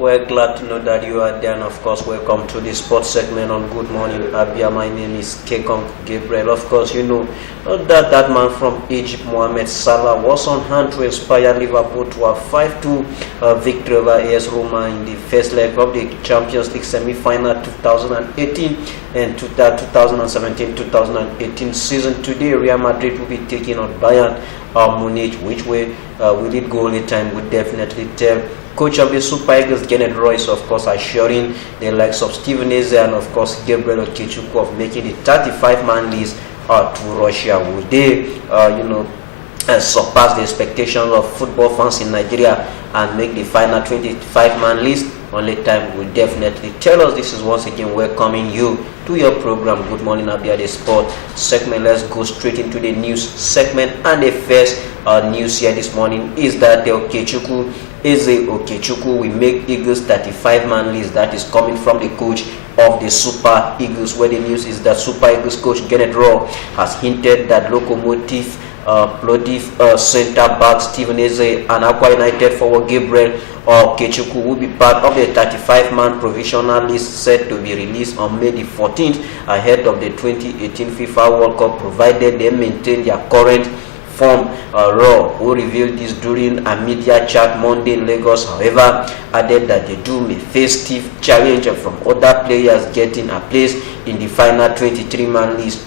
We're glad to know that you are there, and of course, welcome to the sports segment on Good Morning Abia. My name is Kekong Gabriel. Of course, you know that man from Egypt, Mohamed Salah, was on hand to inspire Liverpool to a 5-2 victory over AS Roma in the first leg of the Champions League semi-final 2018 and 2017-2018 season. Today, Real Madrid will be taking on Bayern Munich. Which way will it go only time will definitely tell. Coach of the Super Eagles, Kenneth Royce, of course, assuring the likes of Steven Eze and, of course, Gabriel Okechukwu of making the 35-man list to Russia. Will they, surpass the expectations of football fans in Nigeria and make the final 25-man list? Only time will definitely tell us. This is once again welcoming you to your program, Good Morning Abia, the sport segment. Let's go straight into the news segment. And the first news here this morning is that the Eze Okechukwu will make Eagles 35-man list. That is coming from the coach of the Super Eagles, where the news is that Super Eagles coach Kenneth Royce has hinted that Locomotive centre back Steven Eze and Aqua United forward Gabriel Okechukwu will be part of the 35-man provisional list set to be released on May the 14th ahead of the 2018 FIFA World Cup, provided they maintain their current form. Raw, who revealed this during a media chat Monday in Lagos, however, added that they do may face stiff challenge from other players getting a place in the final 23-man list.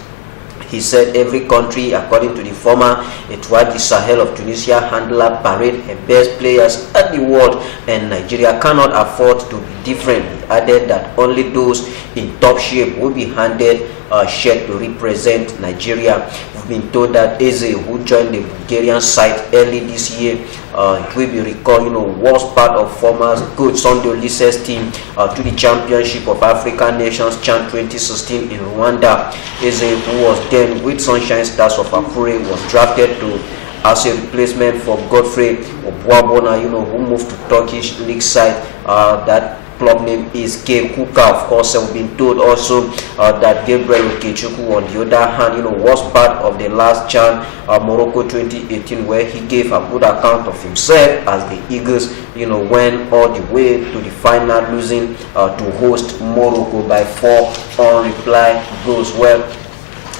He said every country, according to the former Etouadi Sahel of Tunisia handler, parade her best players at the world, and Nigeria cannot afford to be different. He added that only those in top shape will be handed a shirt to represent Nigeria. We've been told that Eze, who joined the Bulgarian side early this year, it will be recalled, was part of former coach Sunday Olise's team to the Championship of African Nations CHAN 2016 in Rwanda. Eze, who was then with Sunshine Stars of Akure, was drafted to as a replacement for Godfrey Obuabona, who moved to Turkish league side. That club name is K. Kuka. Of course, we've been told also that Gabriel Okechukwu, on the other hand, was part of the last CHAN Morocco 2018, where he gave a good account of himself as the Eagles, went all the way to the final, losing to host Morocco by 4 on-reply goals. Well,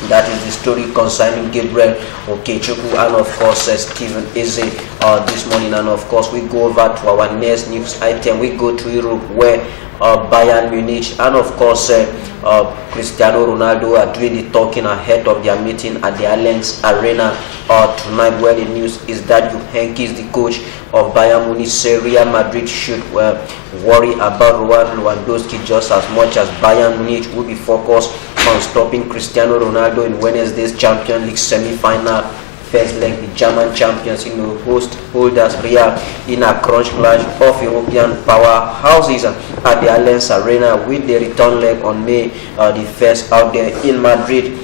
that is the story concerning Gabriel Okechukwu and, of course, Steven Eze this morning. And, of course, we go over to our next news item. We go to Europe, where Bayern Munich and, of course, Cristiano Ronaldo are doing the talking ahead of their meeting at the Allianz Arena tonight, where the news is that Jupp Heynckes, the coach of Bayern Munich, say Real Madrid should worry about Lewandowski just as much as Bayern Munich will be focused on stopping Cristiano Ronaldo in Wednesday's Champions League semi-final first leg. The German champions, host holders Real in a crunch clash of European powerhouses at the Allianz Arena, with the return leg on May the 1st out there in Madrid.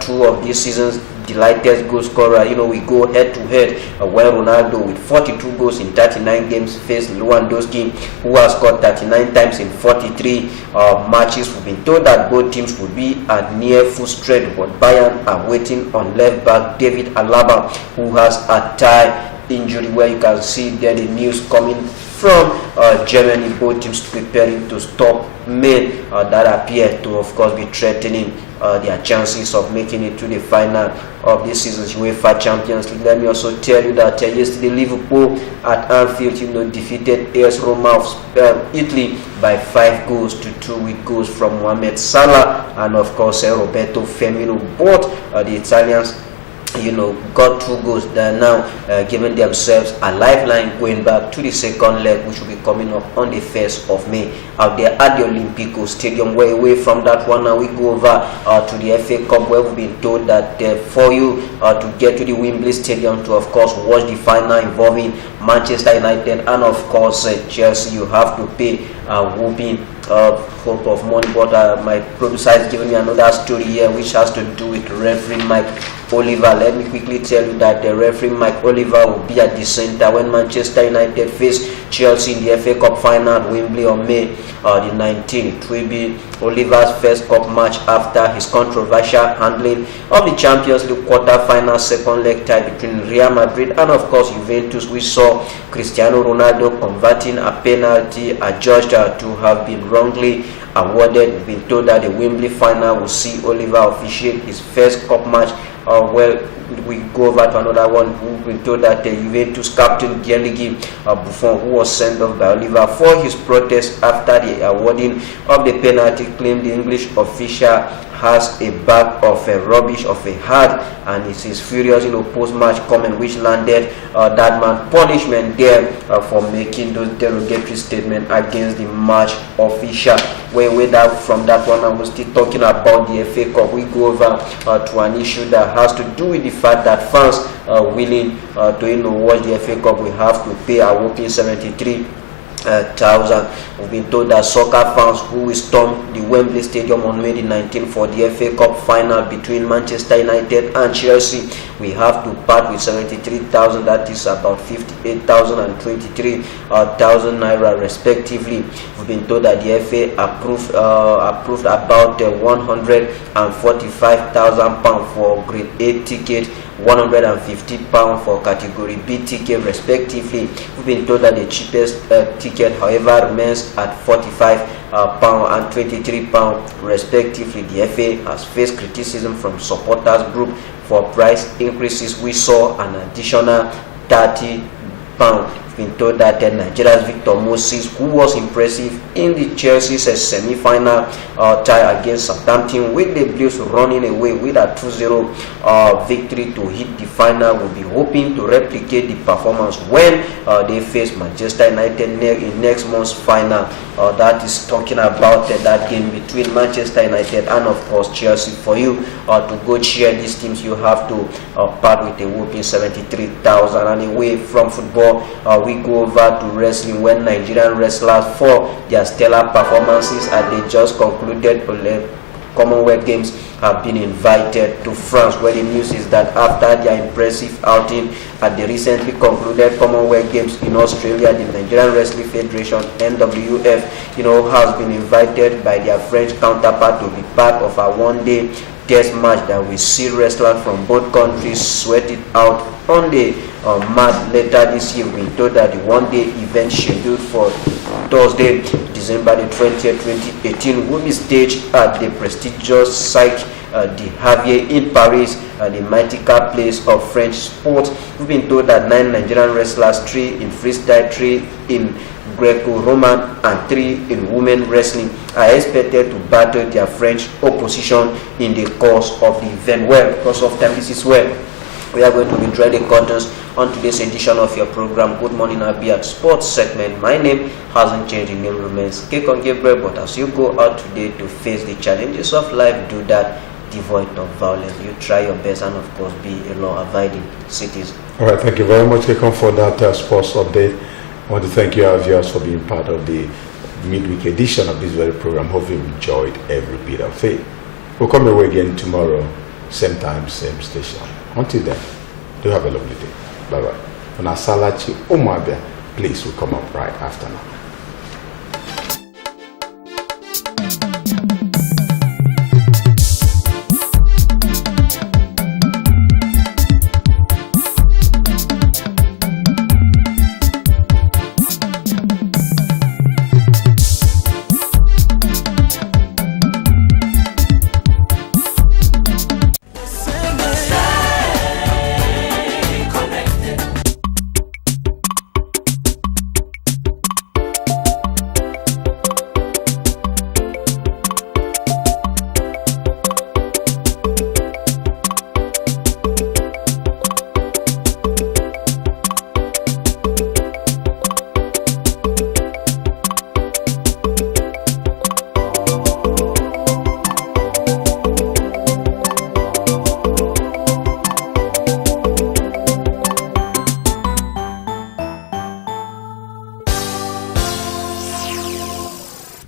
Two of this season's delighted goal scorer, we go head to head, where Ronaldo with 42 goals in 39 games faced Lewandowski, who has scored 39 times in 43 matches. We've been told that both teams would be at near full strength, but Bayern are waiting on left back David Alaba, who has a thigh injury, where you can see there the news coming from Germany. Both teams preparing to stop men that appear to, of course, be threatening their chances of making it to the final of this season's UEFA Champions League. Let me also tell you that yesterday Liverpool at Anfield, defeated AS Roma of Italy by 5-2 with goals from Mohamed Salah and, of course, Roberto Firmino. Both the Italians got 2 goals. They are now giving themselves a lifeline going back to the second leg, which will be coming up on the 1st of May out there at the Olympico Stadium. Way away from that one, now we go over to the FA Cup, where we've been told that for you to get to the Wembley Stadium to, of course, watch the final involving Manchester United and, of course, Chelsea, you have to pay a whooping hope of money. But my producer is giving me another story here, which has to do with referee Mike Oliver. Let me quickly tell you that the referee Mike Oliver will be at the center when Manchester United face Chelsea in the FA Cup final at Wembley on May the 19th. It will be Oliver's first cup match after his controversial handling of the Champions League quarter-final second leg tie between Real Madrid and of course Juventus. We saw Cristiano Ronaldo converting a penalty adjudged to have been wrongly awarded. We've been told that the Wembley final will see Oliver officiate his first cup match. Well, we go over to another one. We've been told that the Juventus captain Gianluigi Buffon, who was sent off by Oliver for his protest after the awarding of the penalty, claimed the English official has a bag of rubbish of a heart, and it is furious post-match comment which landed that man punishment there for making those derogatory statements against the match official. From that one, I was still talking about the FA Cup. We go over to an issue that has to do with the fact that fans are willing to watch the FA Cup. We have to pay a whopping 73,000. We've been told that soccer fans who will storm the Wembley Stadium on May the 19th for the FA Cup final between Manchester United and Chelsea, we have to part with 73,000. That is about 58,000 and 23,000 naira respectively. We've been told that the FA approved about 145,000 pounds for Grade A ticket, £150 for Category B ticket respectively. We've been told that the cheapest ticket, however, remains at £45 and £23 respectively. The FA has faced criticism from supporters group for price increases. We saw an additional £30. Been told that Nigeria's Victor Moses, who was impressive in the Chelsea's semi-final tie against Southampton, with the Blues running away with a 2-0 victory to hit the final, will be hoping to replicate the performance when they face Manchester United in next month's final. That is talking about that game between Manchester United and of course Chelsea. For you to go cheer these teams, you have to part with a whooping 73,000. And away from football, we go over to wrestling, when Nigerian wrestlers for their stellar performances as they just concluded Commonwealth Games have been invited to France, where the news is that after their impressive outing at the recently concluded Commonwealth Games in Australia, the Nigerian Wrestling Federation (NWF) has been invited by their French counterpart to be part of a one-day test match that will see wrestlers from both countries sweat it out on the mat later this year. We've been told that the one-day event scheduled for Thursday, December the 20th, 2018, will be staged at the prestigious site the Abia in Paris, the mythical place of French sports. We've been told that 9 Nigerian wrestlers, 3 in freestyle, 3 in Greco-Roman and 3 in women wrestling, are expected to battle their French opposition in the course of the event. Well, because of time, this is where we are going to be drawing the curtains on today's edition of your program, Good Morning Abia Sports segment. My name hasn't changed, the name remains Cake on Gabriel, but as you go out today to face the challenges of life, do that devoid of violence. You try your best and of course be a law-abiding citizen. All right, thank you very much, Kekon, for that sports update. I want to thank you, our viewers, for being part of the midweek edition of this very program. Hope you enjoyed every bit of it. We'll come away again tomorrow, same time, same station. Until then, do have a lovely day. Bye-bye. On Asalachi Umabia, please, will come up right after now.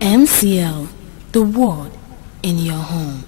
MCL, the word in your home.